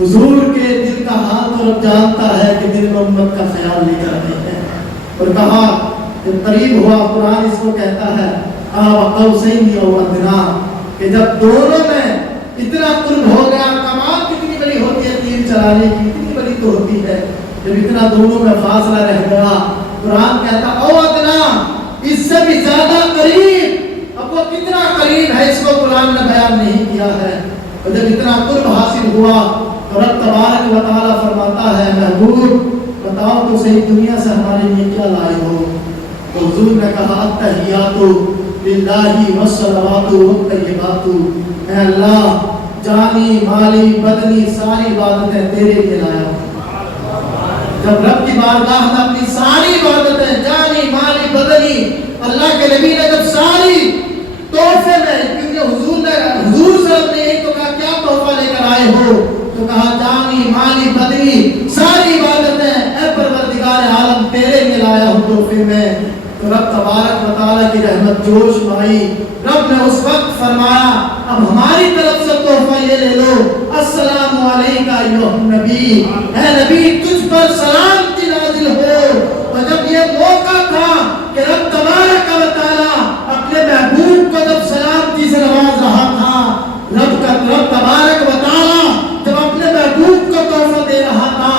حضور کے دل کا حال تو رب جانتا ہے کہ دل میں امت کا خیال لے کر رہے ہیں، اور کہا جب قریب ہوا، قرآن اس کو کہتا ہے قوسین او ادنا، کہ جب دونوں میں اتنا قرب ہو گیا، کمال کتنی بڑی ہوتی ہے تیر چلانے کی، کتنی بڑی تو ہوتی ہے، جب اتنا دونوں میں فاصلہ رہ گیا، قرآن کہتا او ادنا، اس سے بھی زیادہ قریب۔ اب وہ کتنا قریب ہے اس کو قرآن نے بیان نہیں کیا ہے، اور جب اتنا قرب حاصل ہوا تو رب تبارک و تعالیٰ فرماتا ہے محبوب بتاؤ تو صحیح دنیا سے ہمارے لیے کیا لائے ہو؟ تو حضور نے کہا التحیات للہ والصلوات والطیبات، اے اللہ جانی مالی بدنی ساری عبادتیں تیرے لیے لایا ہوں۔ جب رب کی بارگاہ میں اپنی ساری عبادتیں جانی مالی بدنی، اللہ کے نبی نے جب ساری تحفے میں، کیونکہ حضور سے رب نے ایک تو کہا کیا تحفہ لے کر آئے ہو، تو کہا جانی مالی بدنی ساری عبادتیں اے پروردگار عالم تیرے لیے لایا ہوں تحفے میں۔ تو رب تبارک و تعالیٰ کی رحمت جوش میں آئی، رب نے اس وقت فرمایا اب ہماری طرف سے تحفہ یہ لے لو، السلام علیکہ ایھا النبی، اے نبی تجھ پر سلامتی نازل ہو۔ اور جب یہ موقع تھا کہ رب تبارک و تعالیٰ اپنے محبوب کو جب سلامتی سے نواز رہا تھا، رب تبارک و تعالیٰ جب اپنے محبوب کو تحفہ دے رہا تھا،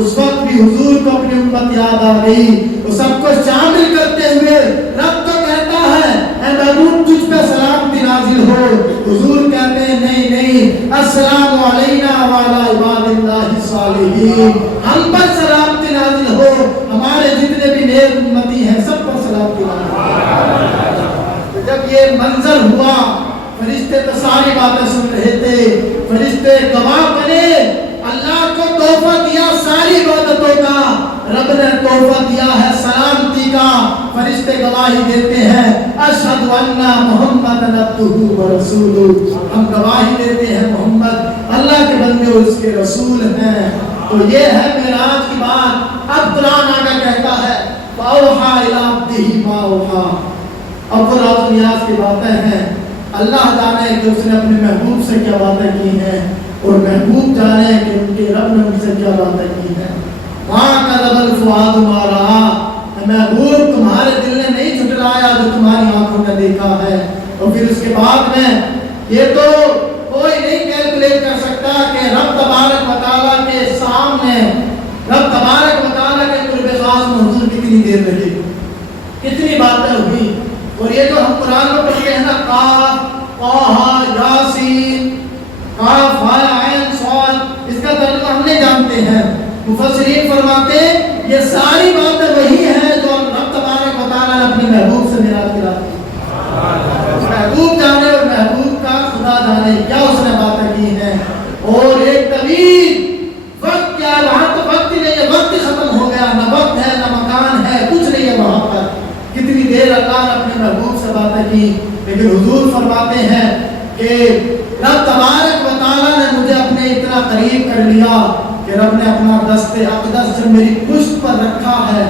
اس وقت بھی حضور کو اپنی امت یاد آ گئی، وہ سب کو شامل کرتے ہوئے رب تو کہتا ہے اے محبوب تجھ پہ سلامتی نازل ہو، حضور کہتے ہیں نہیں نہیں السلام علینا وعلی عباد اللہ الصالحین، ہم پر سلامتی نازل ہو، ہمارے جتنے بھی نیک امتی ہیں سب پر سلامتی نازل ہو۔ جب یہ منظر ہوا، فرشتے تو ساری باتیں سن رہے تھے، فرشتے گواہ بنے، اللہ کو تحفہ دیا ساری عبادتوں کا، رب نے تحفہ دیا ہے سلامتی کا، فرشتے گواہی دیتے ہیں اشہد ان محمد عبدہ ورسولہ، ہم گواہی دیتے ہیں محمد اللہ کے بندے اور اس کے رسول ہیں۔ تو یہ ہے معراج کی بات۔ اب قرآن آگے کہتا ہے فاوحیٰ الی عبدہ ما اوحیٰ، اب وہ راز نیاز کی باتیں ہیں، اللہ جانے کہ اس نے اپنے محبوب سے کیا باتیں کی ہیں، اور محبوب جانے کہ ان کے رب نے ان سے کیا باتیں کی ہیں۔ مَا كَذَبَ الْفُؤَادُ مَا رَأَىٰ، محبوب تمہارے دل نے نہیں جھٹلایا جو تمہاری آنکھوں نے دیکھا ہے۔ اور پھر اس کے بعد میں یہ تو کوئی نہیں کیلکولیٹ کر سکتا کہ رب تبارک و تعالیٰ کے سامنے، رب تبارک و تعالیٰ کے قرب خاص میں حضور کتنی دیر رہے، کتنی باتیں ہوئی۔ اور یہ جو ہم قرآن میں پڑھتے ہیں نا قاف طٰہٰ یاسین قاف ہا عین صاد، اس کا ترجمہ ہم نہیں جانتے ہیں، مفسرین فرماتے ہیں یہ ساری باتیں وہی ہیں جو رب تبارک و تعالیٰ نے اپنے محبوب سے معراج کی رات کی، محبوب جانے اور محبوب کا خدا جانے کیا اس نے باتیں کی ہیں۔ اور ایک طویل وقت، کیا وہاں تو وقت ہی نہیں ہے، وقت ختم ہو گیا، نہ وقت ہے نہ مکان ہے، کچھ نہیں ہے وہاں پر، کتنی دیر اللہ نے اپنے محبوب سے باتیں کی۔ لیکن حضور فرماتے ہیں کہ رب تبارک و تعالیٰ نے مجھے اپنے اتنا قریب کر لیا کہ رب نے اپنا دست اقدس جب میری پشت پر رکھا ہے،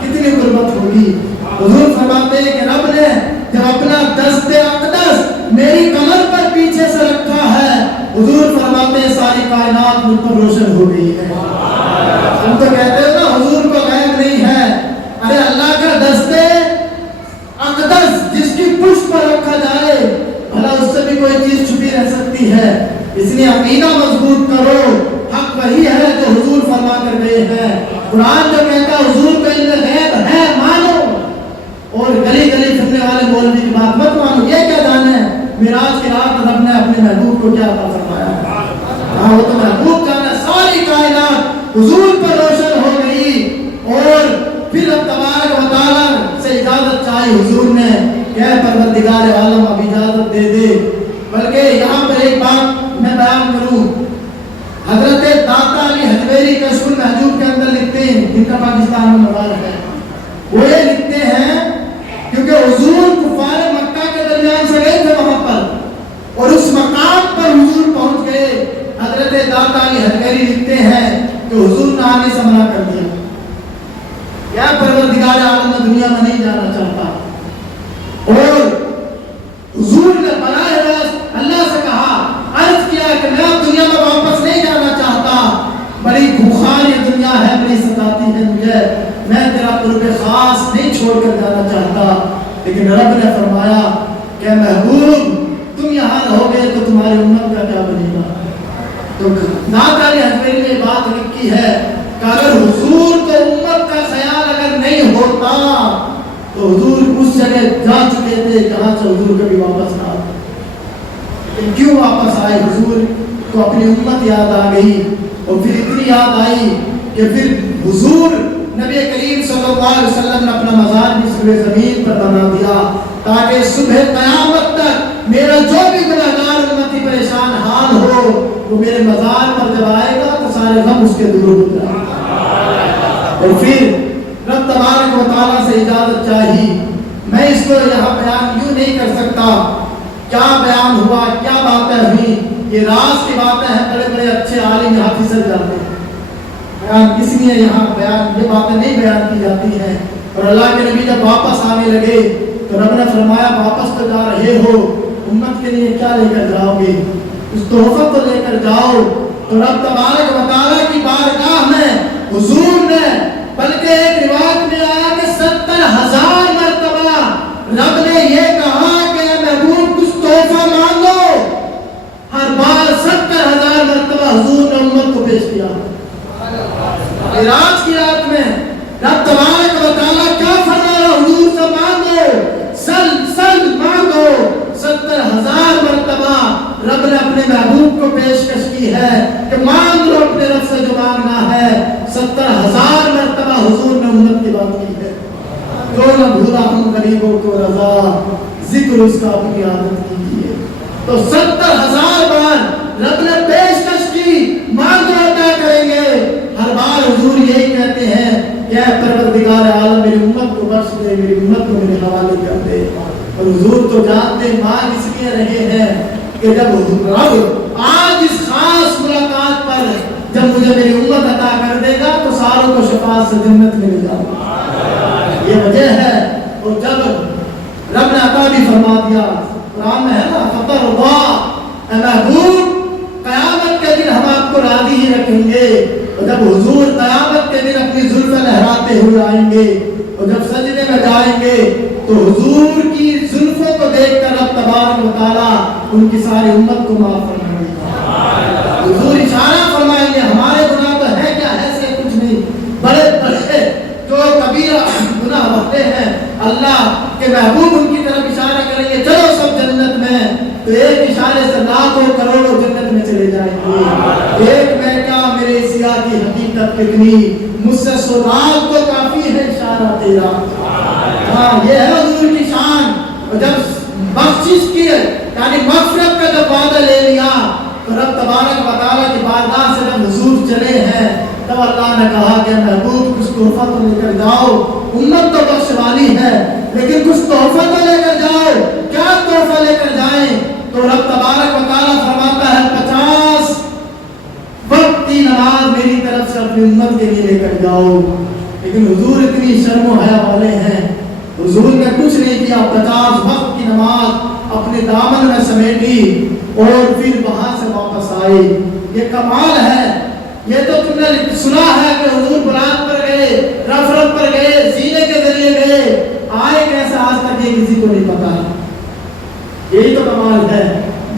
کتنی قربت ہوگی۔ حضور فرماتے ہیں کہ رب نے جب اپنا دست اقدس میری کمر پر پیچھے سے رکھا ہے، حضور فرماتے ہیں ساری کائنات مجھ پر روشن ہو گئی ہے۔ ہم تو کہتے ہیں نا حضور کو غیب نہیں ہے، ارے اللہ کا دست اقدس جس کی پشت پر رکھا جائے بھلا اس سے بھی کوئی چیز چھپی رہ سکتی ہے؟ اس لیے عقیدہ مضبوط کرو، حق وہی ہے جو حضور فرما کر گئے ہیں۔ قرآن جو کہتا ہے حضور کا علم غیب ہے مانو، اور گلی گلی پھرنے والے مولوی کی بات مت مانو، یہ کیا جانے معراج کی رات رب نے اپنے محبوب کو کیا عطا فرمایا ہے۔ ہاں وہ تو محبوب جانے، ساری کائنات حضور پر روشن ہو گئی اور پھر اب تبارک و تعالیٰ سے اجازت چاہی حضور نے کہ اے پروردگار عالم اب اجازت دے دے. بلکہ یہاں پر ایک بات میں بیان کروں، حضرت داتا علی حجویری کشف المحجوب کے اندر لکھتے ہیں، جن کا پاکستان میں مزار ہے، وہ یہ لکھتے ہیں کیونکہ حضور کفار مکہ کے درمیان سے گئے تھے وہاں پر اور اس مقام پر حضور پہنچ گئے. حضرت داتا علی حجویری لکھتے ہیں کہ حضور نے آنے سے منع کر دیا، یا پروردگار عالم میں دنیا میں نہیں جانا چاہتا، اور حضور نے براہ راست اللہ سے کہا، عرض کیا کہ میں اب دنیا میں واپس نہیں جانا چاہتا، بڑی خوخار یہ دنیا ہے، بڑی ستاتی ہے مجھے، میں تیرا قرب خاص نہیں چھوڑ کر جانا چاہتا. لیکن رب نے فرمایا کہ محبوب تم یہاں رہو گے تو تمہاری امت کا کیا بنے گا. تو داتا علی حجویری نے بات لکھی ہے کہ اگر حضور کو امت کا خیال اگر نہیں ہوتا تو حضور اس جگہ جا چکے تھے جہاں سے حضور کبھی واپس نہ آتے. لیکن کیوں واپس آئے؟ حضور کو اپنی امت یاد آ گئی اور پھر اتنی یاد آئی کہ پھر حضور نبی کریم صلی اللہ علیہ وسلم نے اپنا مزار بھی سر زمین پر بنا دیا تاکہ صبح قیامت تک میرا جو بھی گنہگار امتی پریشان حال ہو وہ میرے مزار پر جب آئے گا تو سارے غم اس کے دور ہو جائیں گے. اور پھر رب تبارک و تعالیٰ سے اجازت چاہی. میں اس کو یہاں بیان یوں نہیں کر سکتا کیا بیان ہوا، کیا باتیں ہوئی، یہ راز کی باتیں ہیں، بڑے بڑے اچھے عالم یہاں پھسل جاتے ہیں، بیان اس لیے یہاں بیان یہ باتیں نہیں بیان کی جاتی ہیں. اور اللہ کے نبی جب واپس آنے لگے تو رب نے فرمایا واپس تو جا رہے ہو، امت کے لیے کیا لے کر جاؤ گے؟ اس تحفہ تو لے کر جاؤ. تو رب تبارک و تعالیٰ کی بارگاہ میں حضور نے، بلکہ ایک روایت میں آیا کہ 70,000 مرتبہ رب نے یہ کہا کہ محبوب کچھ تحفہ مانگو. ہر بار 70,000 مرتبہ حضور نے امت کو پیش کیا. معراج کی رات میں رب تبارک و تعالیٰ کیا فرما رہا؟ حضور سے مانگو، سل مانگو. 70,000 مرتبہ رب نے اپنے محبوب کو پیشکش کی ہے کہ مانگ لو اپنے رب سے جو مانگنا ہے. 70,000 مرتبہ حضور نے امت کی بات کی ہے. جو نہ بھولا ہم غریبوں کو رضا، ذکر اس کا اپنی عادت کیجیے. تو 70,000 بار رب نے پیشکش کی، مانگو عطا کریں گے. ہر بار حضور یہی کہتے ہیں کہ اے پروردگار عالم میری امت کو بخش دے، میری امت کو میرے حوالے کر دے. اور حضور تو جانتے مانگ اس لیے رہے ہیں کہ جب رب آج اس خاص ملاقات پر جب مجھے میری امت عطا کر دے گا تو ساروں کو شفاعت سے جنت میں لے جاؤں گا. یہ وجہ ہے. اور جب رب نے عطا بھی فرما دیا، قرآن میں ہے نا فطر اللہ، اے محبوب قیامت کے دن ہم آپ کو راضی ہی رکھیں گے. اور جب حضور قیامت کے دن اپنی زلفیں لہراتے ہوئے آئیں گے اور جب سجدے میں جائیں گے تو حضور کی زلفوں کو دیکھ کر رب تبارک و تعالیٰ ان کی ساری امت کو معاف فرمائیں گے. حضور اشارہ فرمائیں گے ہمارے گناہ تو ہے کیا، ایسے کچھ نہیں، بڑے بڑے جو کبیرہ گناہ ہوتے ہیں اللہ کے محبوب ان کی طرف اشارہ کریں گے چلو سب جنت میں. تو ایک اشارے سے لاکھوں کروڑوں جنت میں چلے جائیں گے. ایک میں کیا میرے سیاہ کی حقیقت کتنی، مجھ سے سراغ تو کافی ہے اشارہ تیرا. ہاں یہ ہے حضور کی شان. اور جب بخشش کی یعنی مغفرت کا جب وعدہ لے لیا تو رب تبارک و تعالیٰ کی بارگاہ سے جب حضور چلے ہیں تب اللہ نے کہا کہ محبوب کچھ تحفہ تو لے کر جاؤ. امت تو بخش والی ہے لیکن کچھ تحفہ تو لے کر جاؤ. کیا تحفہ لے کر جائیں؟ تو رب تبارک و تعالیٰ فرماتا ہے 50 وقت کی نماز میری طرف سے اپنی امت کے لیے لے کر جاؤ. لیکن حضور اتنی شرم و حیا والے ہیں، حضور نے کچھ نہیں کیا. 50 وقت کی نماز اپنے دامن میں سمیٹی اور پھر وہاں سے واپس آئے. یہ کمال ہے. یہ تو تم نے سنا ہے کہ حضور برات پر گئے، رفرت پر گئے، زینے کے ذریعے گئے، آئے کیسے آج تک یہ کسی کو نہیں پتا. یہی تو کمال ہے.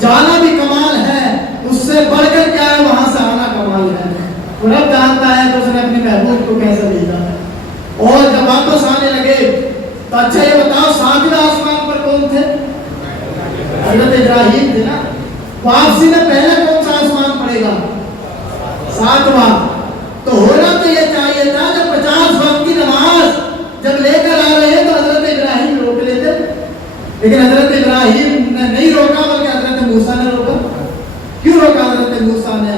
جانا بھی کمال ہے، اس سے بڑھ کر کیا ہے وہاں سے آنا کمال ہے. رب جانتا ہے کہ اس نے اپنے محبوب کو کیسے بھیجا ہے. اور جب واپس آنے لگے تو اچھا یہ بتاؤ ساتویں آسمان پر کون تھے؟ حضرت ابراہیم تھے نا. واپسی میں پہلے کون سا آسمان پڑے گا؟ 7واں. تو ہو لیکن حضرت ابراہیم نے نہیں روکا بلکہ حضرت موسیٰ نے روکا. کیوں روکا حضرت موسیٰ نے؟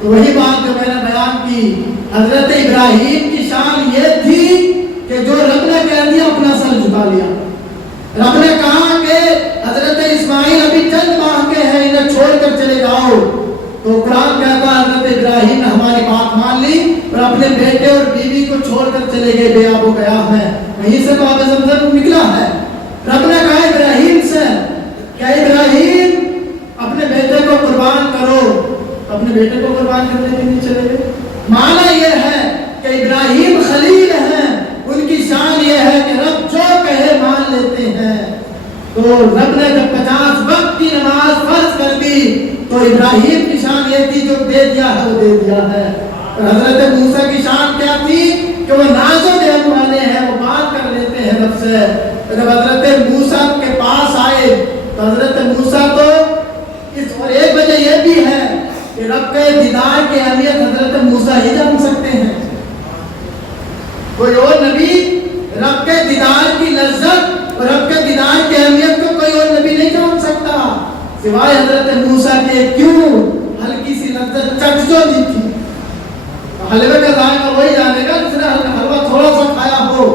تو وہی بات جو میں نے بیان کی، حضرت ابراہیم کی شان یہ تھی کہ جو رب نے کہہ دیا اپنا سر جھکا لیا. رب نے کہا کہ حضرت اسماعیل ابھی چند ماہ کے ہیں، انہیں چھوڑ کر چلے جاؤ، تو قرآن کہتا ہے حضرت ابراہیم نے ہماری بات مان لی اور اپنے بیٹے اور بیوی کو چھوڑ کر چلے گئے بے آب و گیا ہے. وہیں سے تو آب زمزم نکلا ہے. رب نے کہا ابراہیم سے کہ ابراہیم اپنے بیٹے کو قربان کرو، اپنے بیٹے کو قربان کرنے کے لیے چلے گئے. معنی یہ ہے کہ ابراہیم خلیل ہیں، ان کی شان یہ ہے کہ رب جو کہے مان لیتے ہیں. تو رب نے جب 50 وقت کی نماز فرض کر دی تو ابراہیم کی شان یہ تھی جو دے دیا ہے وہ دے دیا ہے. اور حضرت موسیٰ کی شان کیا تھی کہ وہ ناز و نعمت والے ہیں، وہ بات کر لیتے ہیں رب سے. جب حضرت موسیٰ کے پاس آئے تو حضرت موسیٰ تو اور ایک وجہ یہ بھی ہے کہ رب کے دیدار کی اہمیت حضرت موسیٰ ہی جان سکتے ہیں. کوئی اور نبی رب کے دیدار کی لذت اور رب کے دیدار کی اہمیت کو کوئی اور نبی نہیں جان سکتا سوائے حضرت موسیٰ کے. کیوں؟ ہلکی سی لذت چکھ جو دی تھی. حلوے کا ذائقہ وہی جانے گا جس نے حلوہ تھوڑا سا کھایا ہو.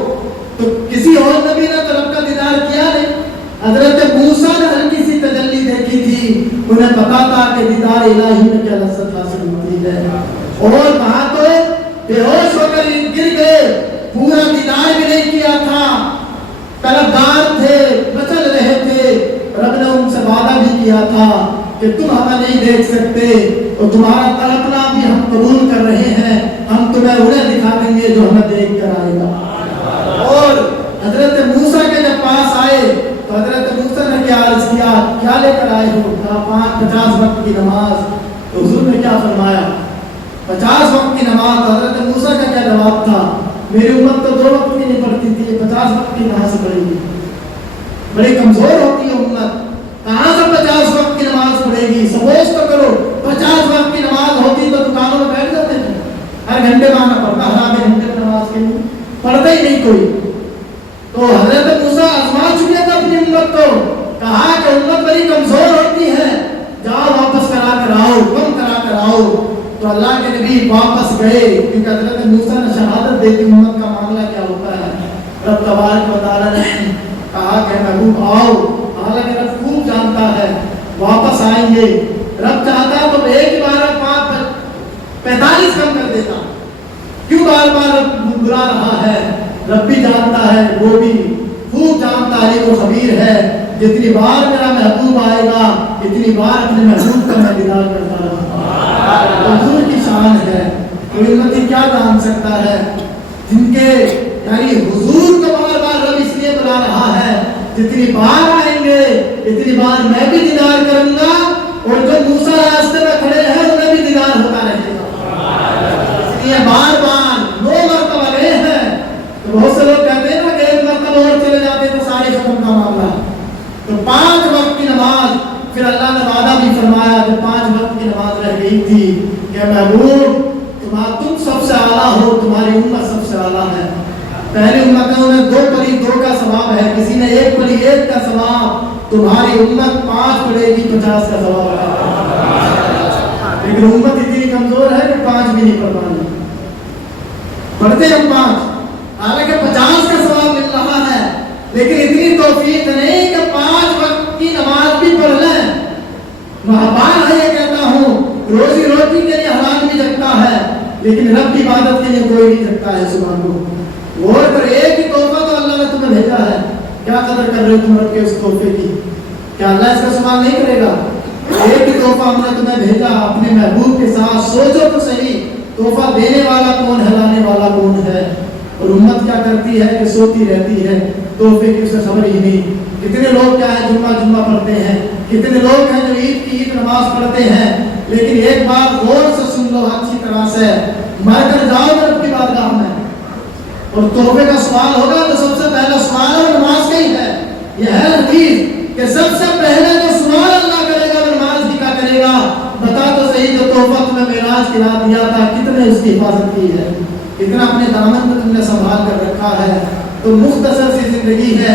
تو کسی اور نبی نے تو رب کا دیدار کیا نہیں. حضرت موسیٰ نے ہلکی سی تجلی دیکھی تھی، انہیں پتا تھا کہ دیدار الہی میں کیا لذت حاصل ہوتی ہے. اور وہاں تو بے ہوش ہو کر گر گئے، پورا دیدار بھی نہیں کیا تھا، طلبگار تھے، مچل رہے تھے. رب نے ان سے وعدہ بھی کیا تھا کہ تم ہمیں نہیں دیکھ سکتے اور تمہارا تڑپنا بھی ہم قبول کر رہے ہیں، ہم تمہیں انہیں دکھا دیں گے جو ہمیں دیکھ کر آئے گا. اور حضرت موسیٰ کے جب پاس آئے تو حضرت موسیٰ نے کیا عرض کیا، کیا لے کر آئے ہو؟ کہا 50 وقت کی نماز. تو حضور نے کیا فرمایا؟ 50 وقت کی نماز. حضرت موسیٰ کا کیا جواب تھا؟ میری امت تو 2 وقت کی نہیں پڑھتی تھی، 50 وقت کی کہاں سے پڑھے گی؟ بڑی کمزور ہوتی ہے امت، کہاں سے 50 وقت کی نماز پڑھے گی؟ سمجھ تو کرو 50 وقت کی نماز ہوتی تو دکانوں میں بیٹھ جاتے تھے. ہر گھنٹے ماننا پڑتا، ہر آدھے گھنٹے میں نماز کے لیے پڑھتا ہی نہیں کوئی. تو حضرت موسیٰ آزما چکے تھے اپنی امت کو، کہا کہ امت بڑی کمزور ہوتی ہے، جاؤ واپس کرا کر آؤ، کم کرا کر آؤ. تو اللہ کے نبی واپس گئے کیونکہ حضرت موسیٰ نے شہادت دے دی امت کا معاملہ کیا ہوتا ہے. رب تبارک و تعالیٰ نے کہا کہ محبوب آؤ، حالانکہ رب خوب جانتا ہے واپس آئیں گے. رب چاہتا ہے تو ایک ہی بار 45 کم کر دیتا، کیوں بار بار رب بلا رہا ہے؟ رب بھی جانتا ہے، وہ بھی خوب جانتا ہے، وہ خبیر ہے. جتنی بار میرا محبوب آئے گا اتنی بار اپنے محبوب کا میں دیدار کرتا رہا. حضور کی شان ہے، کوئی امتی کیا جان سکتا ہے جن کے یعنی حضور کو بار بار رب اس لیے بلا رہا ہے جتنی بار آئیں گے اتنی بار میں بھی دیدار کروں گا اور جو موسیٰ راستے میں کھڑے ہیں انہیں بھی دیدار ہوتا رہے گا. اس لیے بار بار 9 مرتبہ گئے ہیں. تو بہت سے لوگ کہتے ہیں نا کہ 1 مرتبہ اور چلے جاتے تو سارے ختم کا معاملہ. تو 5 وقت کی نماز پھر اللہ نے وعدہ بھی فرمایا کہ 5 وقت کی نماز رہ گئی تھی کہ محبوب تم سب سے اعلیٰ ہو، تمہاری امت سب سے اعلیٰ ہے. پہلی امتوں میں 2 پڑھی 2 کا ثواب ہے، کسی نے 1 پڑھی 1 کا ثواب. تمہاری امت 5 پڑھے گی 50 کا ثواب ہے. لیکن امت اتنی کمزور ہے کہ 5 بھی نہیں پڑھ پائی. پڑھتے ہم 5، حالانکہ 50 کا ثواب مل رہا ہے، لیکن اتنی توفیق نہیں کہ 5 وقت کی نماز بھی پڑھ لیں. بار ہے یہ کہتا ہوں، روزی روٹی کے لیے حرام بھی جگتا ہے لیکن رب کی عبادت کے لیے کوئی نہیں جگتا ہے. سبحان اللہ. غور کر، ایک ہی تحفہ تو اللہ نے تمہیں بھیجا ہے، کیا قدر کر رہے ہو تم رب کے اس تحفے کی؟ کیا اللہ اس کا سوال نہیں کرے گا؟ ایک ہی تحفہ ہم نے تمہیں بھیجا اپنے محبوب کے ساتھ. سوچو تو صحیح، تحفہ دینے والا کون ہے، لانے والا کون ہے؟ اور امت کیا کرتی ہے کہ سوتی رہتی ہے، تحفے کی اسے خبر ہی نہیں. کتنے لوگ کیا ہے جمعہ پڑھتے ہیں، کتنے لوگ ہیں جو عید کی عید نماز پڑھتے ہیں، لیکن ایک بات غور سے سن لو اچھی طرح سے، مر کر جاؤ رب کی بارگاہ میں اور تحفے کا سوال ہوگا تو سب سے پہلا سوال ہے نماز کا ہی ہے. یہ ہے حدیث کہ سب سے پہلے جو سوال اللہ کرے گا وہ نماز بھی کا کرے گا. بتا تو صحیح، جو تحفہ تمہیں معراج کی رات دیا تھا کتنے اس کی حفاظت کی ہے، کتنا اپنے دامن میں تم نے سنبھال کر رکھا ہے. تو مختصر سی زندگی ہے،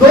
2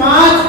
5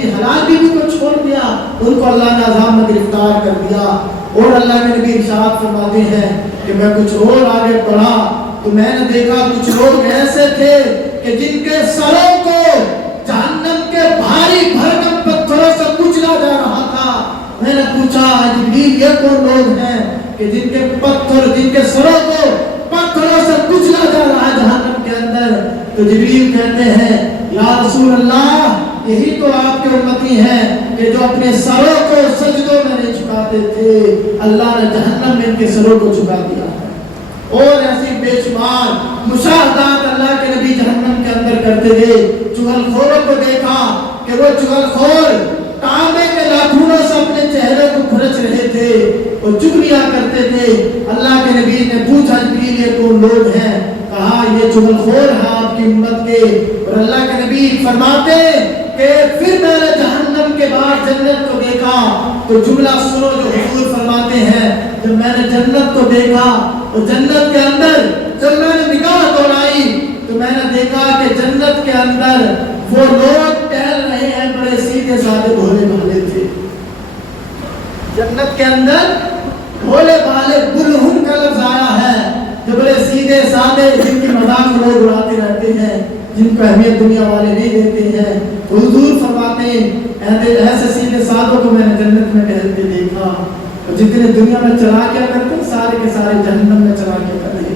اپنی حلال بیوی کو چھوڑ دیا، ان کو اللہ نے عذاب میں گرفتار کر دیا۔ اور اللہ کے نبی ارشاد فرماتے ہیں کہ میں کچھ اور آگے پڑھا تو میں نے دیکھا کچھ لوگ ایسے تھے کہ جن کے سروں کو جہنم کے بھاری بھرکم پتھروں سے کچلا جا رہا تھا۔ میں نے پوچھا جبریل یہ کون لوگ ہیں کہ جن کے سروں کو پتھروں سے کچلا جا رہا ہے جہنم کے اندر؟ تو جبریل کہتے ہیں یا رسول اللہ یہی تو آپ کے امتی ہیں کہ جو اپنے سروں کو سجدوں میں نہیں جھکاتے تھے، اللہ نے جہنم میں ان کے سروں کو جھکا دیا ہے۔ اور ایسی بے شمار مشاہدات اللہ کے نبی جہنم کے اندر کرتے تھے۔ چغل خوروں کو دیکھا کہ وہ چغل خور تانبے کے ناخنوں سے اپنے چہرے کو کھرچ رہے تھے اور چغلیاں کرتے تھے۔ اللہ کے نبی نے پوچھا جبریل یہ کون لوگ ہیں؟ کہا یہ چغل خور ہیں آپ کی امت کے۔ اور اللہ کے نبی فرماتے کہ پھر میں نے جہنم کے بعد جنت کو دیکھا تو جملہ سنو جو حضور فرماتے ہیں، جب میں نے جنت کو دیکھا اور جنت کے اندر جب میں نے نگاہ دوڑائی تو میں نے دیکھا کہ جنت کے اندر وہ لوگ ٹہل رہے ہیں بڑے سیدھے سادے بھولے بھالے تھے۔ جنت کے اندر بھولے بھالے بلہن کا لفظ آیا ہے، جو بڑے سیدھے سادے جن کی مذاق لوگ اڑاتے رہتے ہیں، جن کو اہمیت دنیا والے نہیں دیتے ہیں۔ حضور فرماتے ہیں ایسے سیدھے سادوں کو میں نے جنت میں ٹہلتے دیکھا، اور جتنے دنیا میں چلا کیا کرتے سارے کے سارے جہنم میں چلا کیا کرتے۔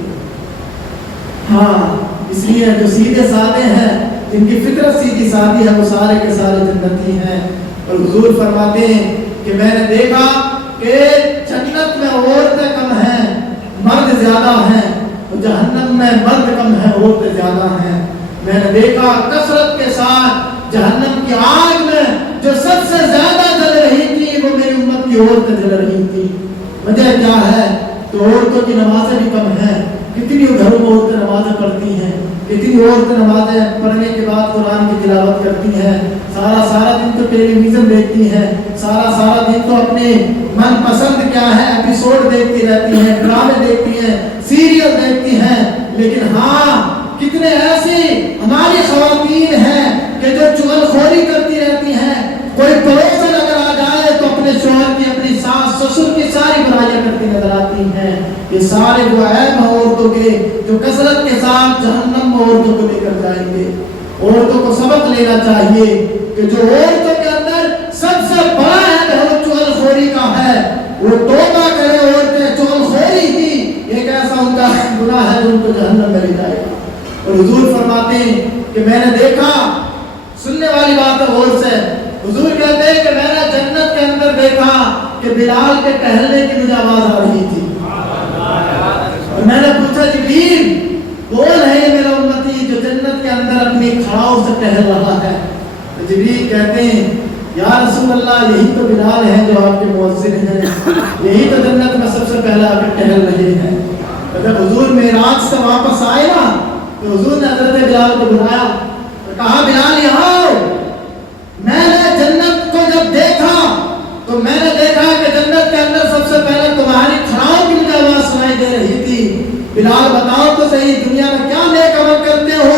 ہاں اس لیے جو سیدھے سادے ہیں جن کی فطرت سیدھی سادی ہے وہ سارے کے سارے جنتی ہیں۔ اور حضور فرماتے ہیں کہ میں نے دیکھا کہ جنت میں عورتیں کم ہیں مرد زیادہ ہیں، اور جہنم میں مرد کم ہیں عورتیں زیادہ ہیں۔ میں نے دیکھا کثرت کے ساتھ جہنم کی آگ میں جو سب سے زیادہ جل رہی تھی وہ میری امت کی عورتیں جل رہی تھی۔ وجہ کیا ہے؟ تو عورتوں کی نمازیں بھی کم ہیں۔ کتنی گھروں میں عورتیں نمازیں پڑھتی ہیں، کتنی عورتیں نمازیں پڑھنے کے بعد قرآن کی تلاوت کرتی ہیں، سارا دن تو ٹیلی ویژن دیکھتی ہیں، سارا دن تو اپنے من پسند کیا ہے ایپیسوڈ دیکھتی رہتی ہیں، ڈرامے دیکھتی ہیں، سیریل دیکھتی ہیں۔ لیکن ہاں کتنے ایسی ہماری خواتین ہیں کہ جو چغل خوری کرتی رہتی ہیں، کوئی پڑوسن اگر آ جائے تو اپنے شوہر کی اپنی ساس سسر کی ساری برائیاں کرتی نظر آتی ہیں۔ یہ سارے وہ عیب ہیں عورتوں کے جو کثرت کے ساتھ جہنم میں عورتوں کو لے کر جائیں گے۔ عورتوں کو سبق لینا چاہیے کہ جو عورتوں کے اندر سب سے بڑا عیب ہے وہ چغل خوری کا ہے، وہ توبہ کرے عورتیں چغل خوری کی ایک ایسا ان کا گناہ ہے جو ان کو جہنم میں لے جائے گا۔ اور حضور فرماتے ہیں کہ میں نے دیکھا، سننے والی بات ہے غور سے، حضور کہتے ہیں کہ میں نے جنت کے اندر دیکھا کہ بلال کے ٹہلنے کی مجھے آواز آ رہی تھی۔ اور میں نے پوچھا جبریل کون ہے یہ میرا امتی جو جنت کے اندر اپنی کھڑاؤں سے ٹہل رہا ہے؟ تو جبریل کہتے ہیں یا رسول اللہ یہی تو بلال ہیں جو آپ کے مؤذن ہیں، یہی تو جنت میں سب سے پہلا آ کے ٹہل رہے ہیں۔ جب حضور معراج سے واپس آئے نا تو حضور نے حضرت بلال کو بلایا اور کہا بلال یہاں آؤ۔ میں نے جنت کو جب دیکھا تو میں نے دیکھا کہ جنت کے اندر سب سے پہلے تمہاری کھڑاؤں کی مجھے آواز سنائی دے رہی تھی۔ بلال بتاؤ تو صحیح دنیا میں کیا نیک عمل کرتے ہو،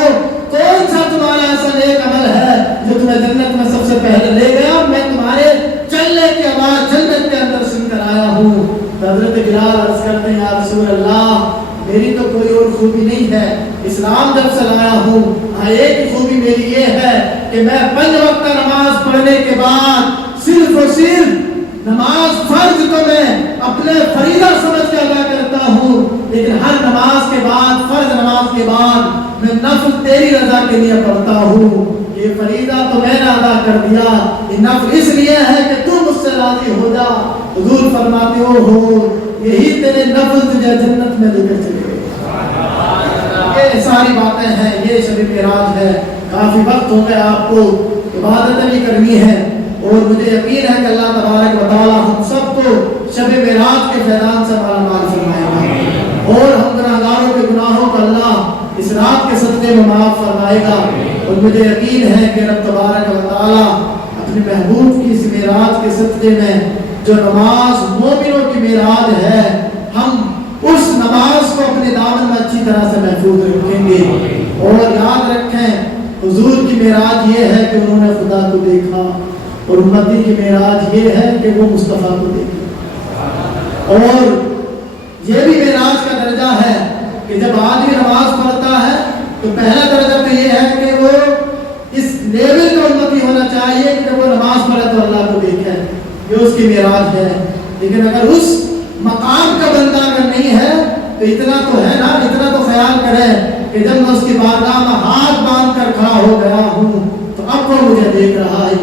کون سا تمہارا ایسا نیک عمل ہے جو تمہیں جنت میں سب سے پہلے لے گیا؟ میں تمہارے چلنے کی آواز جنت کے اندر سن کر آیا ہوں۔ حضرت بلال عرض کرتے ہیں یا رسول اللہ میری تو کوئی اور خوبی نہیں ہے، اسلام جب سے لایا ہوں ایک خوبی میری یہ ہے کہ میں 5 وقت نماز پڑھنے کے بعد صرف اور صرف نماز فرض کو میں اپنے فریضہ سمجھ کے ادا کرتا ہوں، لیکن ہر نماز کے بعد فرض نماز کے بعد میں نفل تیری رضا کے لیے پڑھتا ہوں۔ یہ فریضہ تو میں نے ادا کر دیا، یہ نفل اس لیے ہے کہ تو مجھ سے راضی ہو جا۔ حضور فرماتے ہو یہی تیرے نفل تجھے جنت میں لے کر چلے گئے۔ یہ ساری باتیں ہیں، یہ شب معراج ہے۔ کافی وقت ہو گیا، آپ کو عبادتیں بھی کرنی ہے، اور مجھے یقین ہے کہ اللہ تبارک و تعالی ہم سب کو شب معراج کے فیضان سے مالا مال فرمائے گا، اور ہم گناہگاروں کے گناہوں کو اللہ اس رات کے صدقے میں معاف فرمائے گا۔ اور مجھے یقین ہے کہ رب تبارک و تعالی اپنے محبوب کی اس معراج کے صدقے میں جو نماز مومنوں کی معراج ہے، ہم اس نماز کو اپنے دامن میں اچھی طرح سے محفوظ رکھیں گے۔ اور یاد رکھیں حضور کی معراج یہ ہے کہ انہوں نے خدا کو دیکھا، اور امتی کی معراج یہ ہے کہ وہ مصطفیٰ کو دیکھے. اور یہ بھی معراج کا درجہ ہے کہ جب آدمی نماز پڑھتا ہے تو پہلا درجہ تو یہ ہے کہ وہ اس لیول کا امتی ہونا چاہیے کہ جب وہ نماز پڑھے تو اللہ کو دیکھے. یہ اس کی معراج ہے. لیکن اگر اس مقام کا بندہ اگر نہیں ہے تو اتنا تو ہے نا, اتنا تو خیال کرے کہ جب میں اس کی بارگاہ میں ہاتھ باندھ کر کھڑا ہو گیا ہوں تو اب وہ مجھے دیکھ رہا ہے.